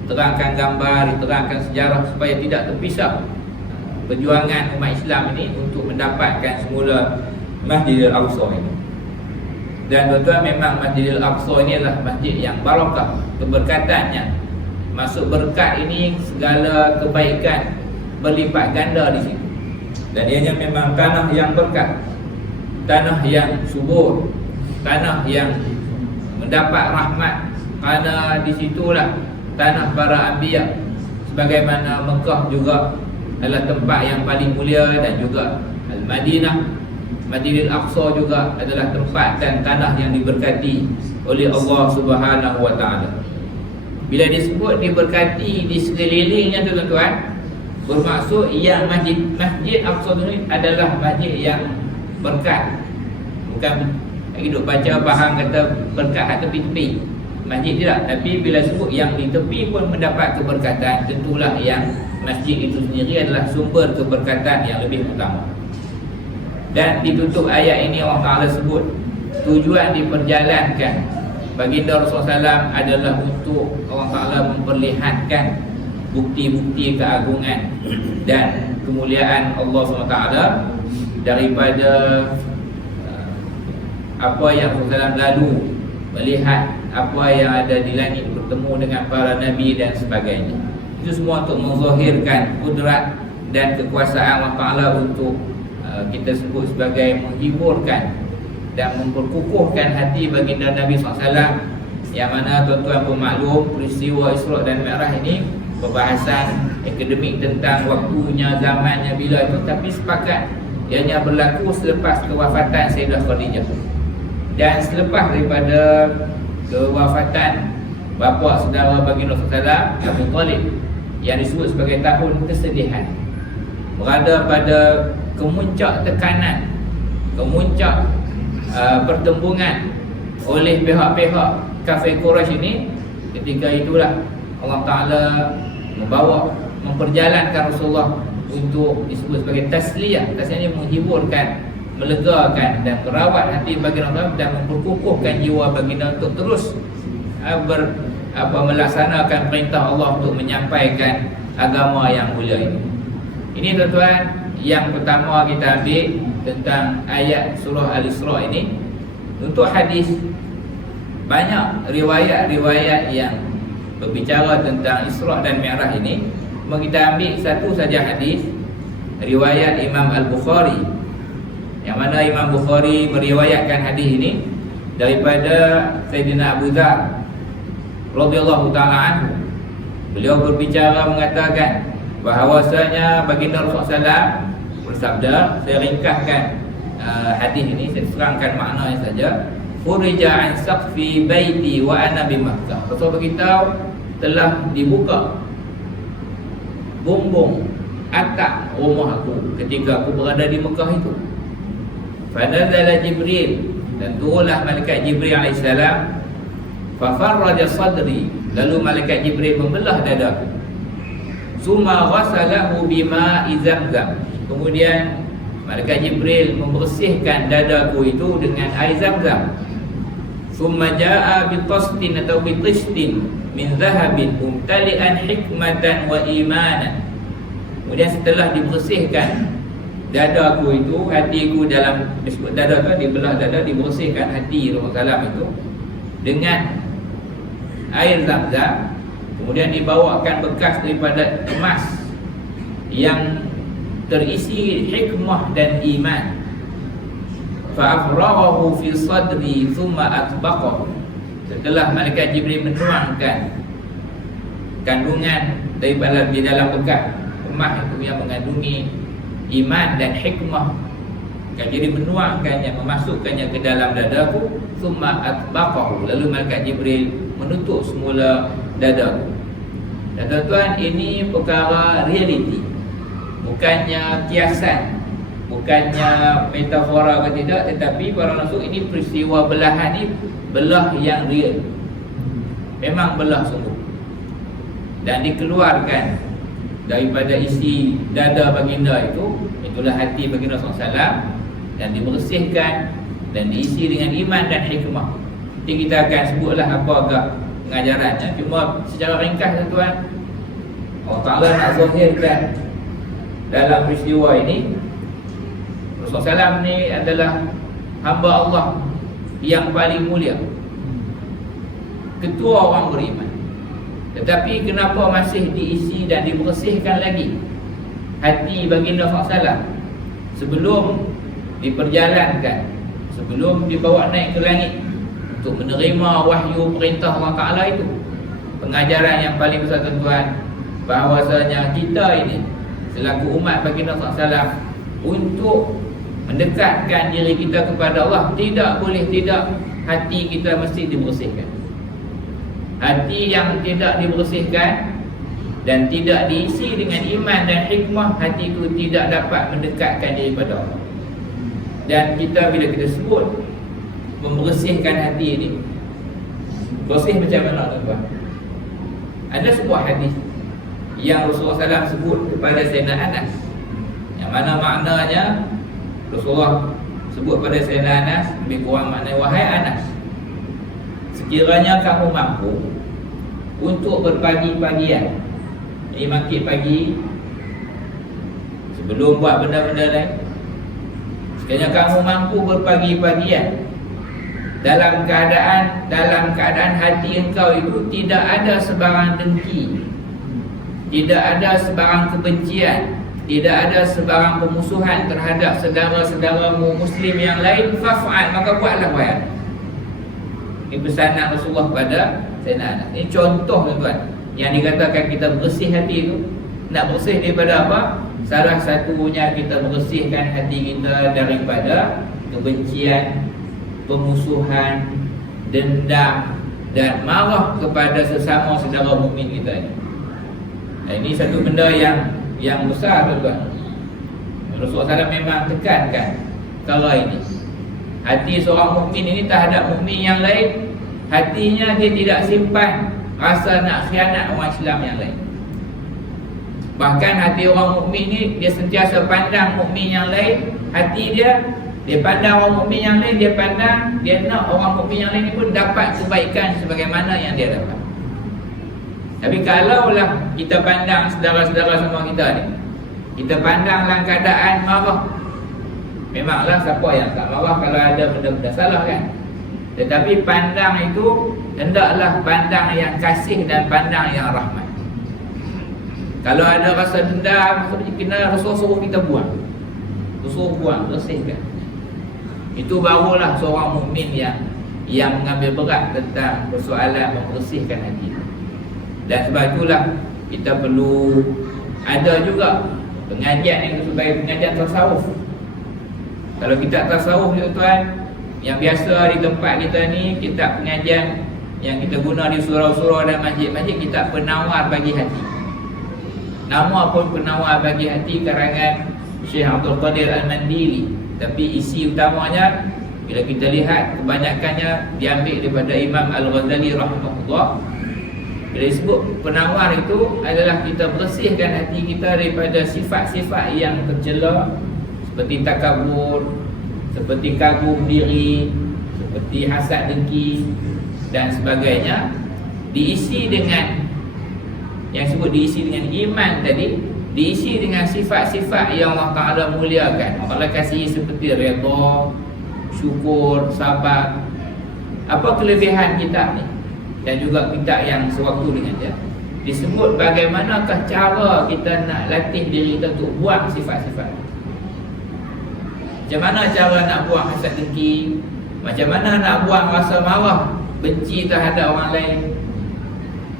diterangkan gambar, diterangkan sejarah supaya tidak terpisah perjuangan umat Islam ini untuk mendapatkan semula Masjidil Aqsa ini. Dan tuan-tuan, memang Masjidil Aqsa ini adalah masjid yang barakah, keberkatannya. Maksud berkat ini segala kebaikan berlipat ganda di situ. Dan ianya memang tanah yang berkat, tanah yang subur, tanah yang mendapat rahmat, kerana di situlah tanah para anbiya. Sebagaimana Mekah juga adalah tempat yang paling mulia, dan juga Al-Madinah, Masjidil Aqsa juga adalah tempat dan tanah yang diberkati oleh Allah Subhanahu wa taala. Bila disebut diberkati di sekelilingnya, tuan-tuan, bermaksud yang Masjid Aqsa ini adalah masjid yang berkat. Bukan duduk baca faham kata berkat kat tepi-tepi masjid, tidak. Tapi bila sebut yang di tepi pun mendapat keberkatan, tentulah yang masjid itu sendiri adalah sumber keberkatan yang lebih utama. Dan ditutup ayat ini Allah Ta'ala sebut tujuan diperjalankan baginda Rasulullah SAW adalah untuk Allah Ta'ala memperlihatkan bukti-bukti keagungan dan kemuliaan Allah SWT daripada apa yang Rasulullah SAW lalu melihat apa yang ada di langit, bertemu dengan para nabi dan sebagainya. Itu semua untuk menzahirkan kudrat dan kekuasaan Allah Ta'ala untuk kita sebut sebagai menghiburkan dan memperkukuhkan hati baginda Nabi SAW. Yang mana tuan-tuan pun maklum, peristiwa Isra' dan Mi'raj ini perbahasan akademik tentang waktunya, zamannya, bila itu, tapi sepakat ianya berlaku selepas kewafatan Sayyidah Khadijah. Dan selepas daripada kewafatan bapa saudara baginda SAW, Abu Talib, yang disebut sebagai tahun kesedihan, berada pada kemuncak tekanan, kemuncak pertembungan oleh pihak-pihak kafir Quraisy ini. Ketika itulah Allah Ta'ala memperjalankan Rasulullah untuk disebut sebagai tasliyah. Tasliyah ini menghiburkan, melegakan dan merawat hati baginda Allah dan memperkukuhkan jiwa baginda untuk terus melaksanakan perintah Allah untuk menyampaikan agama yang mulia ini. Ini tuan-tuan, yang pertama kita ambil tentang ayat surah Al-Isra' ini. Untuk hadis, banyak riwayat-riwayat yang berbicara tentang Isra' dan Mi'raj ini. Kita ambil satu saja hadis, riwayat Imam Al-Bukhari, yang mana Imam Bukhari meriwayatkan hadis ini daripada Sayyidina Abu Dzar radhiyallahu ta'ala anhu. Beliau berbicara mengatakan bahawasanya baginda Rasulullah SAW bersabda, saya ringkaskan hadis ini, saya terangkan maknanya saja. Furija an saqfi baiti wa ana bi Makkah. Rasul beritahu telah dibuka bumbung atap rumah aku ketika aku berada di Mekah itu. Fa nazala Jibril, dan turunlah malaikat Jibril alaihissalam. Fa farraja sadri, lalu malaikat Jibril membelah dadaku. Summa ghasalahu bima'i Zamzam, kemudian malaikat Jibril membersihkan dadaku itu dengan air Zamzam. Summa jaa bitastin atau bitistin min zahabin mumtali'an hikmatan wa imanan. Kemudian setelah dibersihkan dadaku itu, hatiku dalam disebut dada tu, dibelah dada, dibersihkan hati Rasulullah itu dengan air Zamzam. Kemudian dibawakan bekas daripada emas yang terisi hikmah dan iman. Fa'afraghahu fi sadri thumma atbaqahu. Setelah malaikat Jibril menuangkan kandungan daripada di dalam bekas emas itu yang mengandungi iman dan hikmah, jadi menuangkannya, memasukkannya ke dalam dadaku. Thumma atbaqahu, lalu malaikat Jibril menutup semula dadaku. Dan tuan-tuan, ini perkara realiti, bukannya kiasan, bukannya metafora ke tidak, tetapi para rasul ini peristiwa belahan ini belah yang real, memang belah sungguh. Dan dikeluarkan daripada isi dada baginda itu, itulah hati baginda SAW, dan dibersihkan dan diisi dengan iman dan hikmah. Nanti kita akan sebutlah apa agak pengajarannya. Cuma secara ringkas tuan, Allah Ta'ala nak zahirkan dalam peristiwa ini, Rasulullah SAW ni adalah hamba Allah yang paling mulia, ketua orang beriman. Tetapi kenapa masih diisi dan dibersihkan lagi hati baginda SAW sebelum diperjalankan, sebelum dibawa naik ke langit untuk menerima wahyu perintah Allah Ta'ala itu? Pengajaran yang paling besar tuan-tuan, bahawasanya kita ini selaku umat baginda SAW, untuk mendekatkan diri kita kepada Allah, tidak boleh tidak hati kita mesti dibersihkan. Hati yang tidak dibersihkan dan tidak diisi dengan iman dan hikmah, hati itu tidak dapat mendekatkan diri pada Allah. Dan kita, bila kita sebut membersihkan hati ini, bersih macam mana tuan-tuan? Ada sebuah hadis yang Rasulullah SAW sebut kepada Sayyidina Anas, yang mana maknanya Rasulullah sebut pada Sayyidina Anas, lebih kurang maknanya, wahai Anas, sekiranya kamu mampu untuk berpagi-pagian, ini bangkit pagi sebelum buat benda-benda lain, sekiranya kamu mampu berpagi-pagian dalam keadaan hati engkau itu tidak ada sebarang dengki, tidak ada sebarang kebencian, tidak ada sebarang pemusuhan terhadap saudara-saudaramu muslim yang lain, faf'al, maka buatlah wahai. Ini pesanan Rasulullah pada Sayyidina Anas. Ini contoh tuan-tuan yang dikatakan kita bersih hati itu. Nak bersih daripada apa? Salah satunya kita bersihkan hati kita daripada kebencian, pemusuhan, dendam dan marah kepada sesama saudara mukmin kita ini. Ini satu benda yang besar tuan-tuan. Rasulullah SAW memang tekankan perkara ini. Hati seorang mukmin ini terhadap mukmin yang lain, hatinya dia tidak simpan rasa nak khianat orang Islam yang lain. Bahkan hati orang mukmin ni, dia sentiasa pandang mukmin yang lain, hati dia pandang orang mukmin yang lain, dia pandang, dia nak orang mukmin yang lain ni pun dapat kebaikan sebagaimana yang dia dapat. Tapi kalaulah kita pandang saudara-saudara sama kita ni, kita pandang dalam keadaan marah, memanglah siapa yang tak marah kalau ada benda-benda salah kan? Tetapi pandang itu hendaklah pandang yang kasih dan pandang yang rahmat. Kalau ada rasa dendam, kena Rasul suruh kita buang, suruh buang, bersihkan. Itu barulah seorang mukmin yang mengambil berat tentang persoalan membersihkan hati. Dan sebab itulah kita perlu ada juga pengajian yang sebagai pengajian tasawuf. Kalau kita tasawuf tuan-tuan, yang biasa di tempat kita ni, kitab pengajian yang kita guna di surau-surau dan masjid-masjid, kitab penawar bagi hati. Nama pun penawar bagi hati, karangan Syekh Abdul Qadir Al-Mandili. Tapi isi utamanya, bila kita lihat, kebanyakannya diambil daripada Imam Al-Ghazali rahimahullah. Bila disebut penawar itu adalah kita bersihkan hati kita daripada sifat-sifat yang tercela, seperti takabur, seperti kagum diri, seperti hasad dengki dan sebagainya. Diisi dengan yang sebut diisi dengan iman tadi, diisi dengan sifat-sifat yang Allah Ta'ala muliakan. Allah kasih seperti redha, syukur, sabar. Apa kelebihan kitab ni dan juga kitab yang sewaktu dengan dia, disebut bagaimanakah cara kita nak latih diri kita untuk buang sifat-sifat. Macam mana cara nak buang hasad dengki, macam mana nak buang rasa marah, benci terhadap orang lain.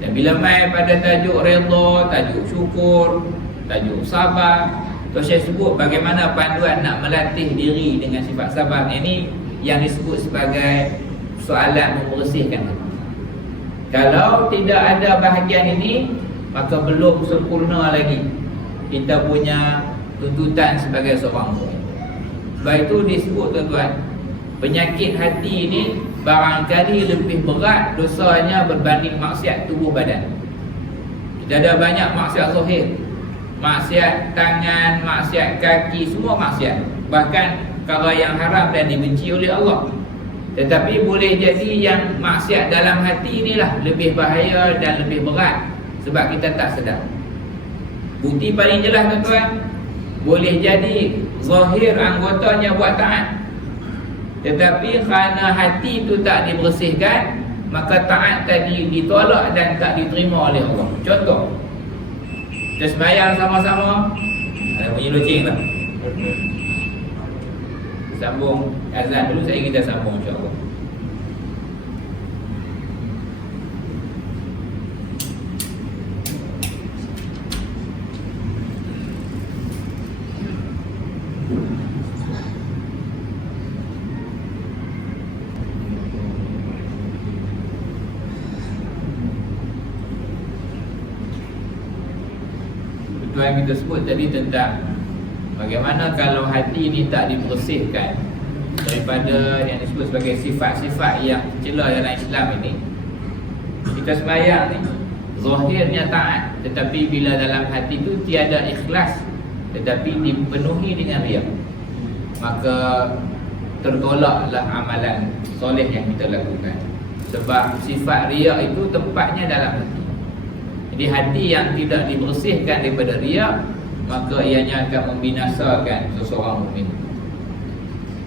Dan bila mai pada tajuk redha, tajuk syukur, tajuk sabar, tu saya sebut bagaimana panduan nak melatih diri dengan sifat sabar. Ini yang disebut sebagai soalan membersihkan hati. Kalau tidak ada bahagian ini, maka belum sempurna lagi kita punya tuntutan sebagai seorang mukmin. Sebab itu disebut tuan-tuan, penyakit hati ini barangkali lebih berat dosanya berbanding maksiat tubuh badan. Kita ada banyak maksiat zahir, maksiat tangan, maksiat kaki, semua maksiat. Bahkan perkara yang haram dan dibenci oleh Allah. Tetapi boleh jadi yang maksiat dalam hati inilah lebih bahaya dan lebih berat sebab kita tak sedar. Bukti paling jelas tuan-tuan, boleh jadi zahir anggotanya buat taat, tetapi kerana hati itu tak dibersihkan, maka taat tadi ditolak dan tak diterima oleh Allah. Contoh, kita sembahyang sama-sama, ada bunyi loceng tak? Sambung azan dulu, kita sambung insya-Allah. Betul yang kita sebut tadi tentang bagaimana kalau hati ini tak dibersihkan daripada yang disebut sebagai sifat-sifat yang tercela dalam Islam ini. Kita sembahyang ni zahirnya taat, tetapi bila dalam hati itu tiada ikhlas, tetapi dipenuhi dengan riya, maka tertolaklah amalan soleh yang kita lakukan. Sebab sifat riya itu tempatnya dalam hati. Jadi hati yang tidak dibersihkan daripada riya, maka ianya akan membinasakan seseorang mukmin.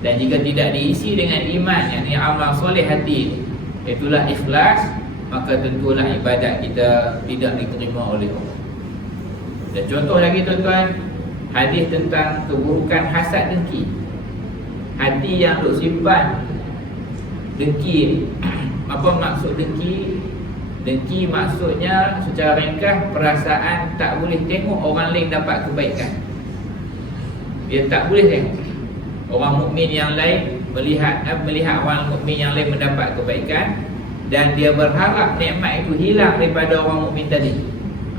Dan jika tidak diisi dengan iman, yakni amal soleh hati, itulah ikhlas, maka tentulah ibadat kita tidak diterima oleh Allah. Dan contoh lagi tuan-tuan, hadis tentang keburukan hasad dengki. Hati yang duk simpan dengki. Apa maksud dengki? Dengki maksudnya secara ringkas perasaan tak boleh tengok orang lain dapat kebaikan. Dia tak boleh tengok orang mukmin yang lain melihat orang mukmin yang lain mendapat kebaikan, dan dia berharap nikmat itu hilang daripada orang mukmin tadi.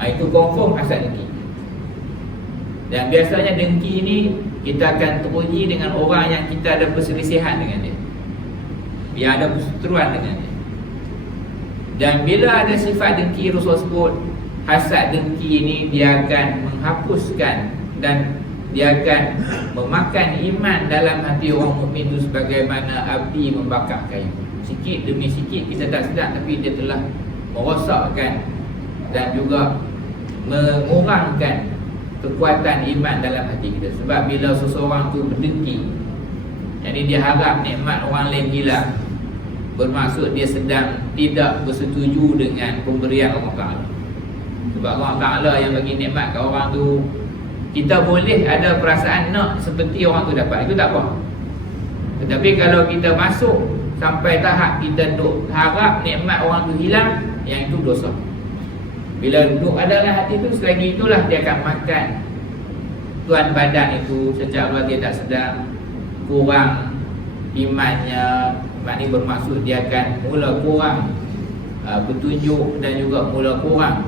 Itu confirm hasad dengki. Dan biasanya dengki ini kita akan teruji dengan orang yang kita ada perselisihan dengan dia, yang ada perseteruan dengan dia. Dan bila ada sifat dengki, Rasul sebut hasad dengki ini dia akan menghapuskan dan dia akan memakan iman dalam hati orang mukmin itu sebagaimana api membakar kayu. Sikit demi sikit kita tak sedar, tapi dia telah merosakkan dan juga mengurangkan kekuatan iman dalam hati kita. Sebab bila seseorang tu berdengki, jadi dia harap nikmat orang lain hilang, bermaksud dia sedang tidak bersetuju dengan pemberian Allah Ta'ala. Sebab Allah Ta'ala yang bagi nikmat ke orang tu, kita boleh ada perasaan nak seperti orang tu dapat, itu tak apa. Tetapi kalau kita masuk sampai tahap kita duk harap nikmat orang tu hilang, yang itu dosa. Bila duk ada dalam hati tu, selagi itulah dia akan makan tuan badan itu secara dia tak sedar, kurang imannya. Ini bermaksud dia akan mula kurang petunjuk dan juga mula kurang,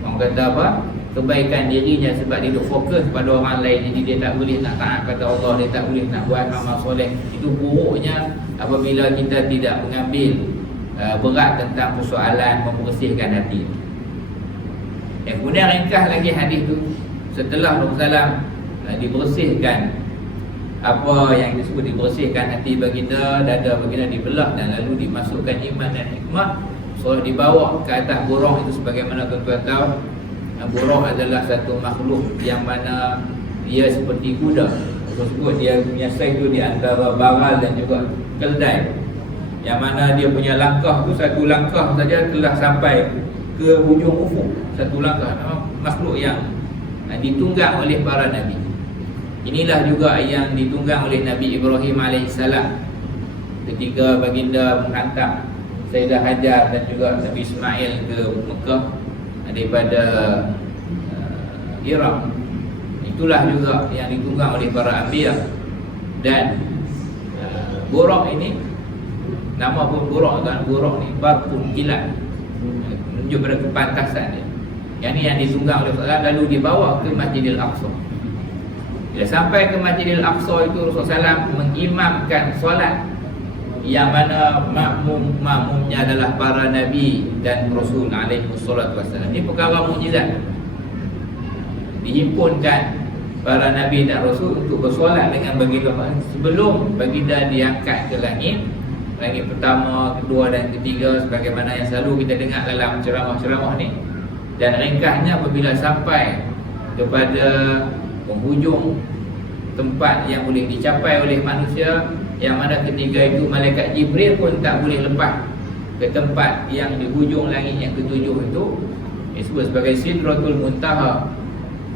orang kata apa, kebaikan dirinya, sebab dia duk fokus pada orang lain. Jadi dia tak boleh nak taat kata Allah, dia tak boleh nak buat amal soleh. Itu buruknya apabila kita tidak mengambil berat tentang persoalan membersihkan hati. Yang kemudian ringkas lagi hadis tu, setelah Rasulullah dibersihkan apa yang disebut dibersihkan hati baginda, dada baginda dibelah dan lalu dimasukkan iman dan hikmah, so dibawa ke atas burung itu. Sebagaimana tuan-tuan tahu, burung adalah satu makhluk yang mana dia seperti kuda. Sebut dia punya saiz tu di antara baral dan juga keldai, yang mana dia punya langkah tu satu langkah saja telah sampai ke hujung ufuk. Satu langkah, makhluk yang ditunggang oleh para nabi. Inilah juga yang ditunggang oleh Nabi Ibrahim AS ketika baginda menghantar Sayyidah Hajar dan juga Nabi Ismail ke Mekah daripada Iraq. Itulah juga yang ditunggang oleh para anbiya. Dan buruk ini, nama pun buruk kan, buruk ni barqun kilat, menunjuk pada kepantasan dia. Yang ni yang ditunggang oleh Allah, lalu dibawa ke Masjidil Aqsa. Bila sampai ke Masjidil Aqsa itu, Rasulullah SAW mengimamkan solat yang mana makmumnya adalah para nabi dan rasul alaihi wassalatu wassalam. Ini perkara mukjizat. dihimpunkan para Nabi dan Rasul untuk bersolat dengan baginda sebelum baginda diangkat ke langit pertama, kedua dan ketiga, sebagaimana yang selalu kita dengar dalam ceramah-ceramah ni. Dan ringkasnya apabila sampai kepada penghujung tempat yang boleh dicapai oleh manusia, yang mana ketiga itu malaikat Jibril pun tak boleh lepas ke tempat yang di hujung langit yang ketujuh itu, disebut sebagai Sidratul Muntaha.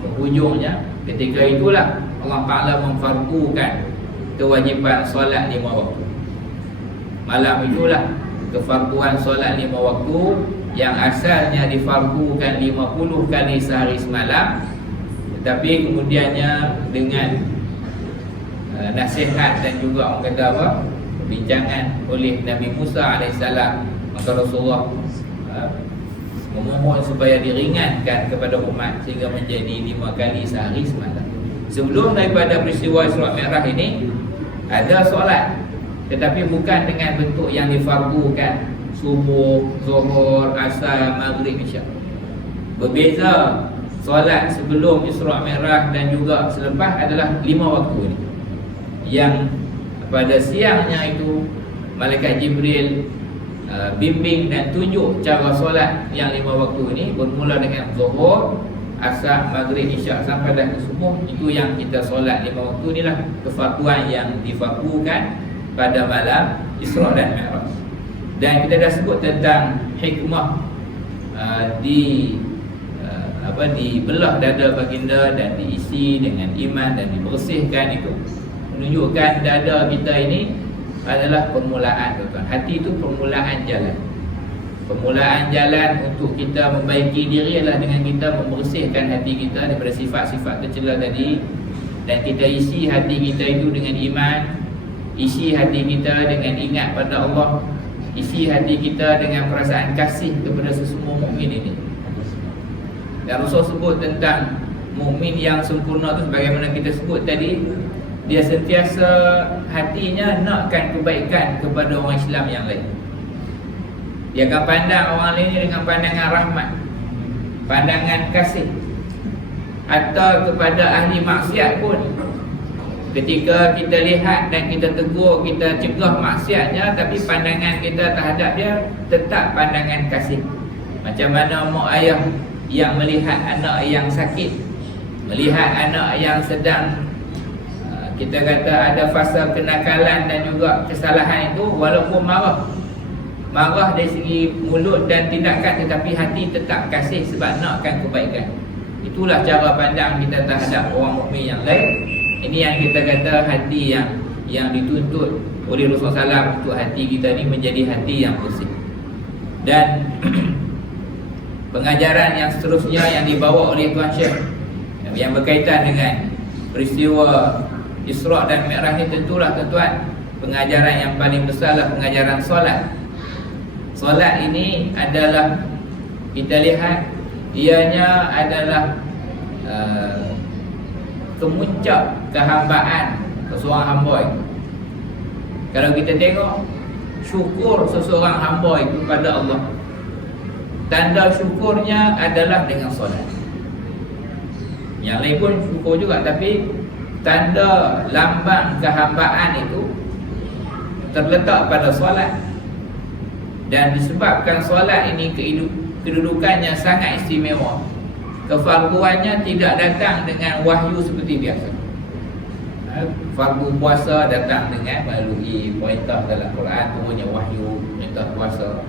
Penghujungnya, ketika itulah Allah Ta'ala memfardukan kewajiban solat 5 waktu. Malam itulah kefarduan solat 5 waktu yang asalnya difardukan 50 kali sehari semalam, tetapi kemudiannya dengan nasihat dan juga orang kata apa, perbincangan oleh Nabi Musa AS, maka Rasulullah memohon supaya diringankan kepada umat sehingga menjadi 5 kali sehari semalam. Sebelum daripada peristiwa Isra Mi'raj ini ada solat, tetapi bukan dengan bentuk yang difardukan, subuh, zuhur, asar, maghrib, isya. Berbeza, solat sebelum Isra Mi'raj dan juga selepas adalah 5 waktu ini, yang pada siangnya itu malaikat Jibril bimbing dan tunjuk cara solat yang 5 waktu ini, bermula dengan zuhur, asar, maghrib, isya sampai dah ke subuh. Itu yang kita solat 5 waktu inilah kefarduan yang difardukan pada malam Isra dan Mi'raj. Dan kita dah sebut tentang hikmah dibelah dada baginda dan diisi dengan iman dan dibersihkan, itu menunjukkan dada kita ini adalah permulaan, tuan-tuan. Hati itu permulaan jalan. Permulaan jalan untuk kita membaiki diri adalah dengan kita membersihkan hati kita daripada sifat-sifat tercela tadi, dan kita isi hati kita itu dengan iman, isi hati kita dengan ingat pada Allah, isi hati kita dengan perasaan kasih kepada sesama mukmin ini. Dan Rasul sebut tentang mukmin yang sempurna itu sebagaimana kita sebut tadi, dia sentiasa hatinya nakkan kebaikan kepada orang Islam yang lain. Dia akan pandang orang lain dengan pandangan rahmat, pandangan kasih. Atau kepada ahli maksiat pun, ketika kita lihat dan kita tegur, kita cegah maksiatnya, tapi pandangan kita terhadap dia tetap pandangan kasih. Macam mana mak ayah yang melihat anak yang sakit, melihat anak yang sedang kita kata ada fasa kenakalan dan juga kesalahan itu, walaupun marah dari segi mulut dan tindakan, tetapi hati tetap kasih sebab nakkan kebaikan. Itulah cara pandang kita terhadap orang mukmin yang lain. Ini yang kita kata hati yang dituntut oleh Rasulullah SAW, untuk hati kita ni menjadi hati yang bersih. Dan pengajaran yang seterusnya yang dibawa oleh Tuan Syekh yang berkaitan dengan peristiwa Isra dan Mi'raj ni, tentulah tuan-tuan, pengajaran yang paling besar adalah pengajaran solat. Solat ini adalah, kita lihat, ianya adalah kemuncak kehambaan seseorang hamba itu. Kalau kita tengok syukur seseorang hamba itu kepada Allah, tanda syukurnya adalah dengan solat. Yang lain pun syukur juga, tapi tanda lambang kehambaan itu terletak pada solat. Dan disebabkan solat ini kedudukannya sangat istimewa, kefarduannya tidak datang dengan wahyu seperti biasa. Fardu puasa datang dengan melalui perintah dalam Quran, turunnya wahyu, perintah puasa,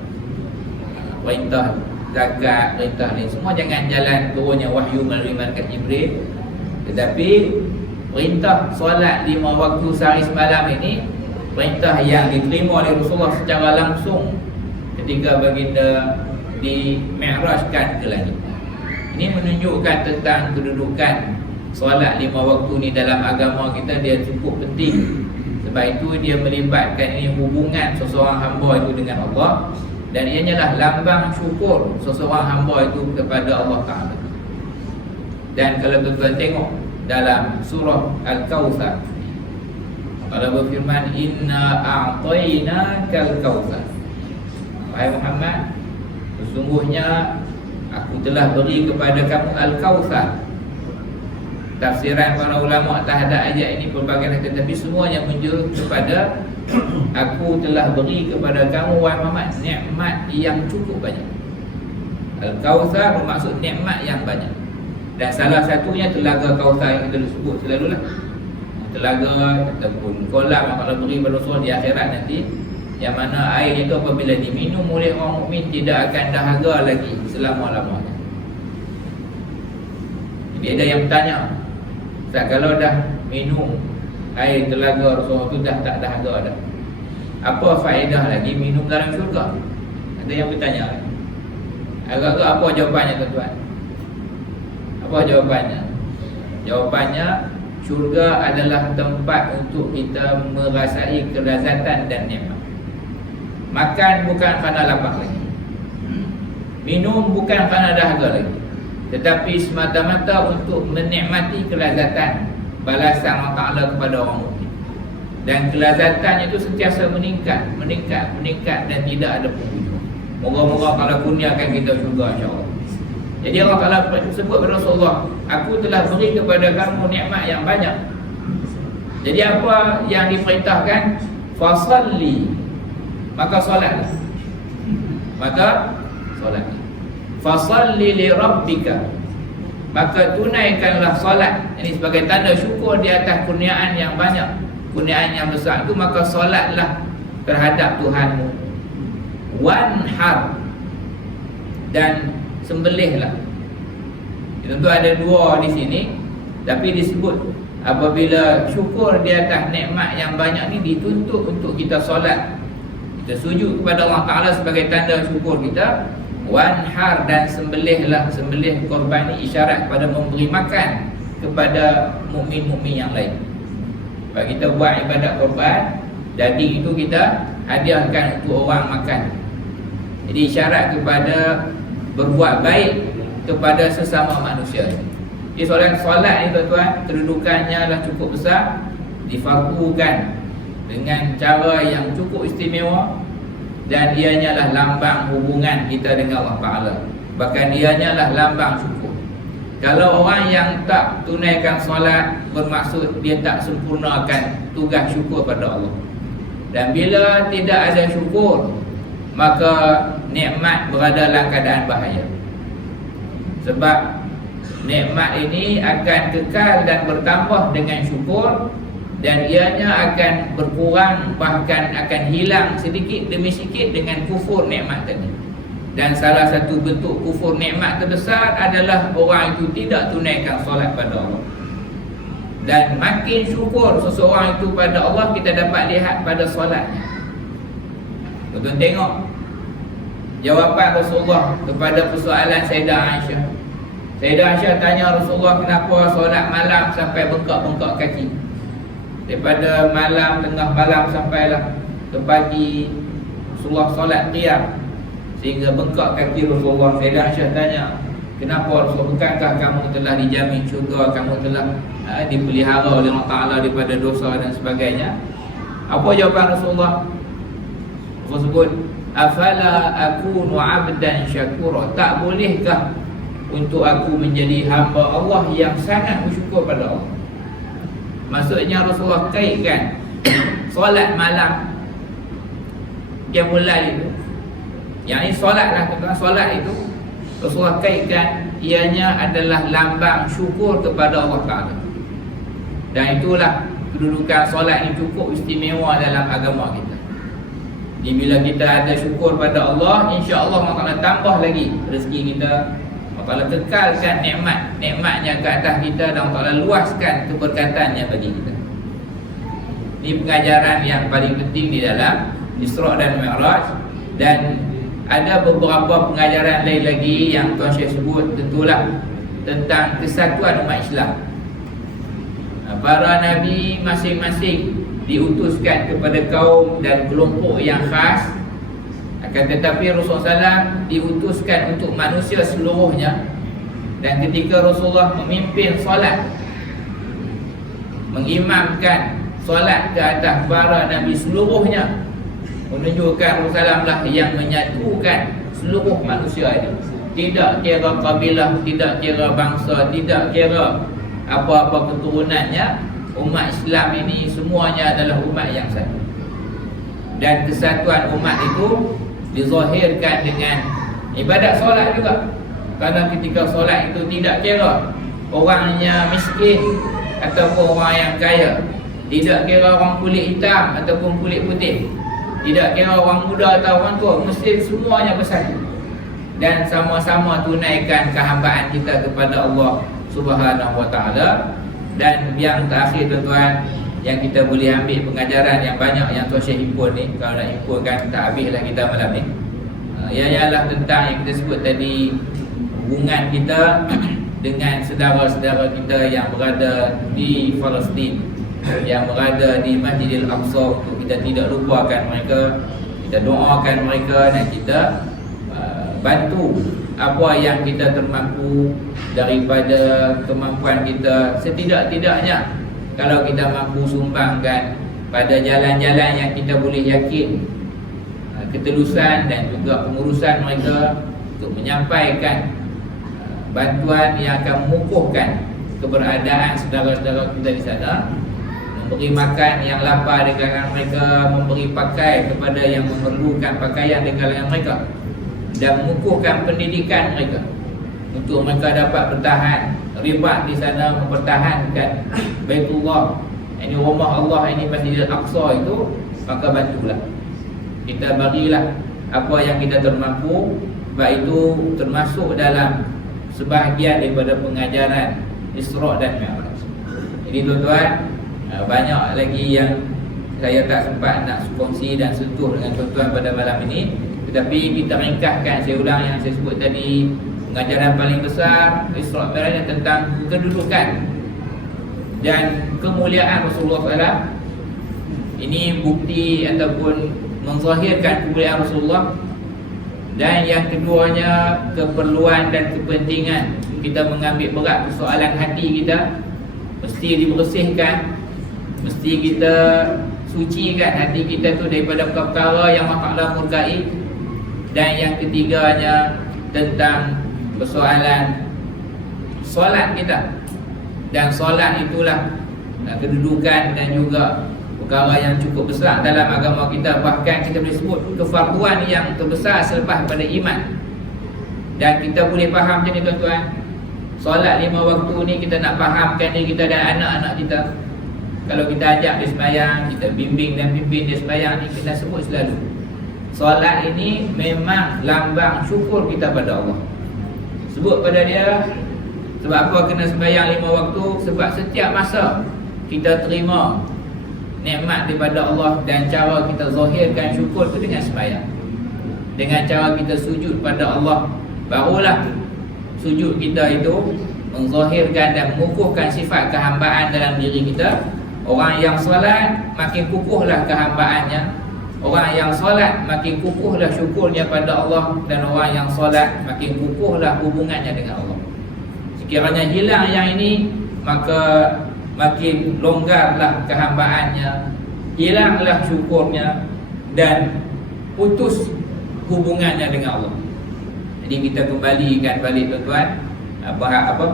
perintah zakat, perintah ni semua jangan jalan turunnya wahyu melalui malaikat Jibril. Tetapi perintah solat 5 waktu sehari semalam ini, perintah yang diterima oleh Rasulullah secara langsung ketika baginda di-mi'rajkan ke langit. Ini menunjukkan tentang kedudukan solat 5 waktu ni dalam agama kita. Dia cukup penting. Sebab itu dia melibatkan ini hubungan seseorang hamba itu dengan Allah, dan ianya lah lambang syukur seseorang hamba itu kepada Allah Ta'ala. Dan kalau tuan-tuan tengok dalam surah Al-Kautsar, Allah berfirman, inna a'tainakal kautsar, wahai Muhammad, sesungguhnya aku telah beri kepada kamu Al-Kautsar. tafsiran para ulama terhadap ayat ini pelbagai, tetapi semuanya menunjuk kepada aku telah beri kepada kamu wahai Muhammad nikmat yang cukup banyak. Al-Kautsar bermaksud nikmat yang banyak. Dan salah satunya telaga Kautsar yang kita sebut selalulah. Telaga ataupun kolam yang Allah beri pada Rasul di akhirat nanti, yang mana air itu apabila diminum oleh orang mukmin tidak akan dahaga lagi selama-lamanya. Jadi ada yang bertanya, Ustaz, kalau dah minum air telaga Rasulullah itu dah tak dahaga dah, apa faedah lagi minum dalam syurga? Ada yang bertanya. Agak-agak apa jawapannya tuan-tuan? Apa jawapannya? Jawapannya, syurga adalah tempat untuk kita merasai kelazatan dan nikmat. Makan bukan kerana lapar lagi, minum bukan kerana dahaga lagi, tetapi semata-mata untuk menikmati kelazatan balasan Allah Ta'ala kepada orang mukmin. Dan kelazatan itu sentiasa meningkat dan tidak ada penghujung. Moga-moga Allah kurniakan kita syurga, insya-Allah. Jadi Allah Ta'ala sebut kepada Rasulullah, aku telah beri kepada kamu nikmat yang banyak. Jadi apa yang diperintahkan? Fasalli, maka solatlah. Maka solatlah. Fasalli li rabbika, maka tunaikanlah solat. Ini sebagai tanda syukur di atas kurniaan yang banyak, kurniaan yang besar itu. Maka solatlah terhadap Tuhanmu. Wanhar, dan sembelihlah. Tentu ada dua di sini, tapi disebut apabila syukur di atas nikmat yang banyak ni dituntut untuk kita solat, kita sujud kepada Allah Ta'ala sebagai tanda syukur kita. Wanhar, dan sembelihlah. Sembelih korban ni isyarat kepada memberi makan kepada mukmin-mukmin yang lain. Kalau kita buat ibadat korban, daging itu kita hadiahkan untuk orang makan. Jadi isyarat kepada berbuat baik kepada sesama manusia. Jadi solat ni tuan-tuan, kedudukannya adalah cukup besar, difardukan dengan cara yang cukup istimewa, dan ianya adalah lambang hubungan kita dengan Allah Ta'ala. Bahkan ianya adalah lambang syukur. Kalau orang yang tak tunaikan solat, bermaksud dia tak sempurnakan tugas syukur pada Allah. Dan bila tidak ada syukur, maka nikmat berada dalam keadaan bahaya. Sebab nikmat ini akan kekal dan bertambah dengan syukur, dan ianya akan berkurang, bahkan akan hilang sedikit demi sedikit dengan kufur nikmat tadi. Dan salah satu bentuk kufur nikmat terbesar adalah orang itu tidak tunaikan solat pada Allah. Dan makin syukur seseorang itu pada Allah, kita dapat lihat pada solatnya. Tuan-tuan tengok jawapan Rasulullah kepada persoalan Sayyidah Aisyah. Sayyidah Aisyah tanya Rasulullah, kenapa solat malam sampai bengkak-bengkak kaki? Daripada malam, tengah malam sampailah ke pagi, Rasulullah solat qiyam sehingga bengkak kaki Rasulullah. Sayyidah Aisyah tanya, kenapa Rasulullah? Bukankah kamu telah dijamin syurga, kamu telah dipelihara oleh Allah Ta'ala daripada dosa dan sebagainya? Apa jawapan Rasulullah? Rasulullah sebut, afala akunu abdan syakura, tak bolehkah untuk aku menjadi hamba Allah yang sangat bersyukur pada Allah? Maksudnya Rasulullah kaitkan solat malam yang mulai itu, yang ini solatlah, solat itu Rasulullah kaitkan ianya adalah lambang syukur kepada Allah Ta'ala. Dan itulah kedudukan solat ini cukup istimewa dalam agama kita. Jadi bila kita ada syukur pada Allah, insya-Allah Allah Ta'ala tambah lagi rezeki kita. Allah Ta'ala kekalkan nikmatnya ke atas kita, dan Allah Ta'ala luaskan keberkatannya bagi kita. Ini pengajaran yang paling penting di dalam Isra' dan Mi'raj. Dan ada beberapa pengajaran lain lagi yang Tuan Syekh sebut, tentulah tentang kesatuan umat Islam. Para Nabi masing-masing diutuskan kepada kaum dan kelompok yang khas, akan tetapi Rasulullah SAW diutuskan untuk manusia seluruhnya. Dan ketika Rasulullah memimpin solat, mengimamkan solat ke atas para Nabi seluruhnya, menunjukkan Rasulullah lah yang menyatukan seluruh manusia ini. Tidak kira kabilah, tidak kira bangsa, tidak kira apa-apa keturunannya, umat Islam ini semuanya adalah umat yang satu. Dan kesatuan umat itu dizahirkan dengan ibadat solat juga. Kerana ketika solat itu tidak kira orangnya miskin ataupun orang yang kaya, tidak kira orang kulit hitam ataupun kulit putih, tidak kira orang muda atau orang tua, mesti semuanya bersatu dan sama-sama tunaikan kehambaan kita kepada Allah Subhanahu Wa Taala. Dan yang terakhir tuan-tuan, yang kita boleh ambil pengajaran yang banyak yang Tuan Syekh himpun ni, kalau nak himpunkan tak habislah kita malam ni. Ialah tentang yang kita sebut tadi, hubungan kita dengan saudara-saudara kita yang berada di Palestin, yang berada di Masjidil Aqsa, untuk kita tidak lupakan mereka, kita doakan mereka dan kita bantu apa yang kita termampu daripada kemampuan kita. Setidak-tidaknya kalau kita mampu sumbangkan pada jalan-jalan yang kita boleh yakin ketulusan dan juga pengurusan mereka untuk menyampaikan bantuan yang akan mengukuhkan keberadaan saudara-saudara kita di sana, memberi makan yang lapar di kalangan mereka, memberi pakai kepada yang memerlukan pakaian di kalangan mereka, dan mengukuhkan pendidikan mereka untuk mereka dapat bertahan ribat di sana, mempertahankan Baitullah, ini rumah Allah ini, Masjidil Aqsa itu. Maka bantulah, kita berilah apa yang kita termampu, sebab itu termasuk dalam sebahagian daripada pengajaran Isra' dan Mi'raj. Jadi tuan-tuan, banyak lagi yang saya tak sempat nak kongsi dan sentuh dengan tuan-tuan pada malam ini, tetapi kita ringkaskan, saya ulang yang saya sebut tadi. Pengajaran paling besar Isra' Mi'raj tentang kedudukan dan kemuliaan Rasulullah SAW. Ini bukti ataupun menzahirkan kemuliaan Rasulullah. Dan yang keduanya, keperluan dan kepentingan kita mengambil berat persoalan hati kita, mesti dibersihkan, mesti kita sucikan hati kita tu daripada perkara yang Allah Ta'ala murkai. Dan yang ketiganya tentang persoalan solat kita. Dan solat itulah kedudukan dan juga perkara yang cukup besar dalam agama kita. Bahkan kita boleh sebut kefarduan yang terbesar selepas pada iman. Dan kita boleh faham macam ni tuan-tuan, solat 5 waktu ni kita nak fahamkan diri kita dan anak-anak kita. Kalau kita ajak dia sembahyang, kita bimbing dan pimpin dia sembahyang ni, kita sebut selalu solat ini memang lambang syukur kita pada Allah. Sebut pada dia, sebab apa kena sembahyang 5 waktu? Sebab setiap masa kita terima nikmat daripada Allah, dan cara kita zahirkan syukur itu dengan sembahyang. Dengan cara kita sujud pada Allah, barulah sujud kita itu menzahirkan dan mengukuhkan sifat kehambaan dalam diri kita. Orang yang solat makin kukuhlah kehambaannya, orang yang solat makin kukuhlah syukurnya pada Allah, dan orang yang solat makin kukuhlah hubungannya dengan Allah. Sekiranya hilang yang ini, maka makin longgarlah kehambaannya, hilanglah syukurnya, dan putus hubungannya dengan Allah. Jadi kita kembalikan balik tuan-tuan,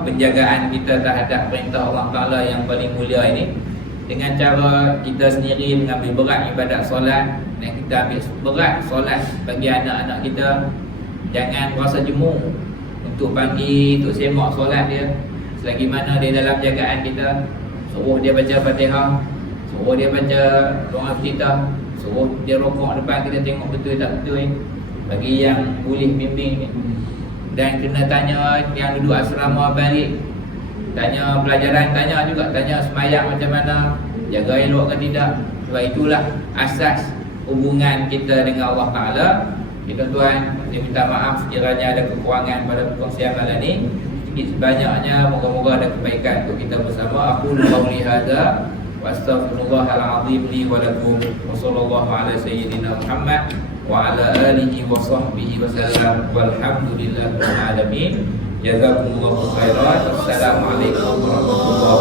penjagaan kita terhadap perintah Allah Ta'ala yang paling mulia ini, dengan cara kita sendiri mengambil berat ibadat solat, dan kita ambil berat solat bagi anak-anak kita. Jangan rasa jemu untuk pagi, untuk semak solat dia, selagi mana dia dalam jagaan kita. Suruh dia baca Fatihah, suruh dia baca doa iftitah, suruh dia rokok depan kita, tengok betul tak betul. Bagi yang boleh bimbing, dan kena tanya yang duduk asrama balik, tanya pelajaran, tanya juga, tanya sembahyang macam mana, jaga elok ke tidak. Sebab itulah asas hubungan kita dengan Allah Ta'ala. Tuan-tuan, saya minta maaf sekiranya ada kekurangan pada perkongsian malam ini. Sebanyaknya moga-moga ada kebaikan untuk kita bersama. Aku qauli hadza wa astaghfirullahalazim li wa lakum, wa sallallahu ala sayyidina Muhammad wa ala alihi wa sahbihi wa sallam, walhamdulillahil alamin. Jazakumullahu khairan. Assalamualaikum warahmatullahi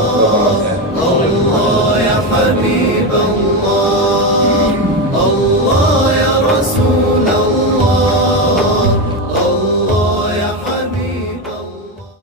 wabarakatuh. Ya Habib Allah.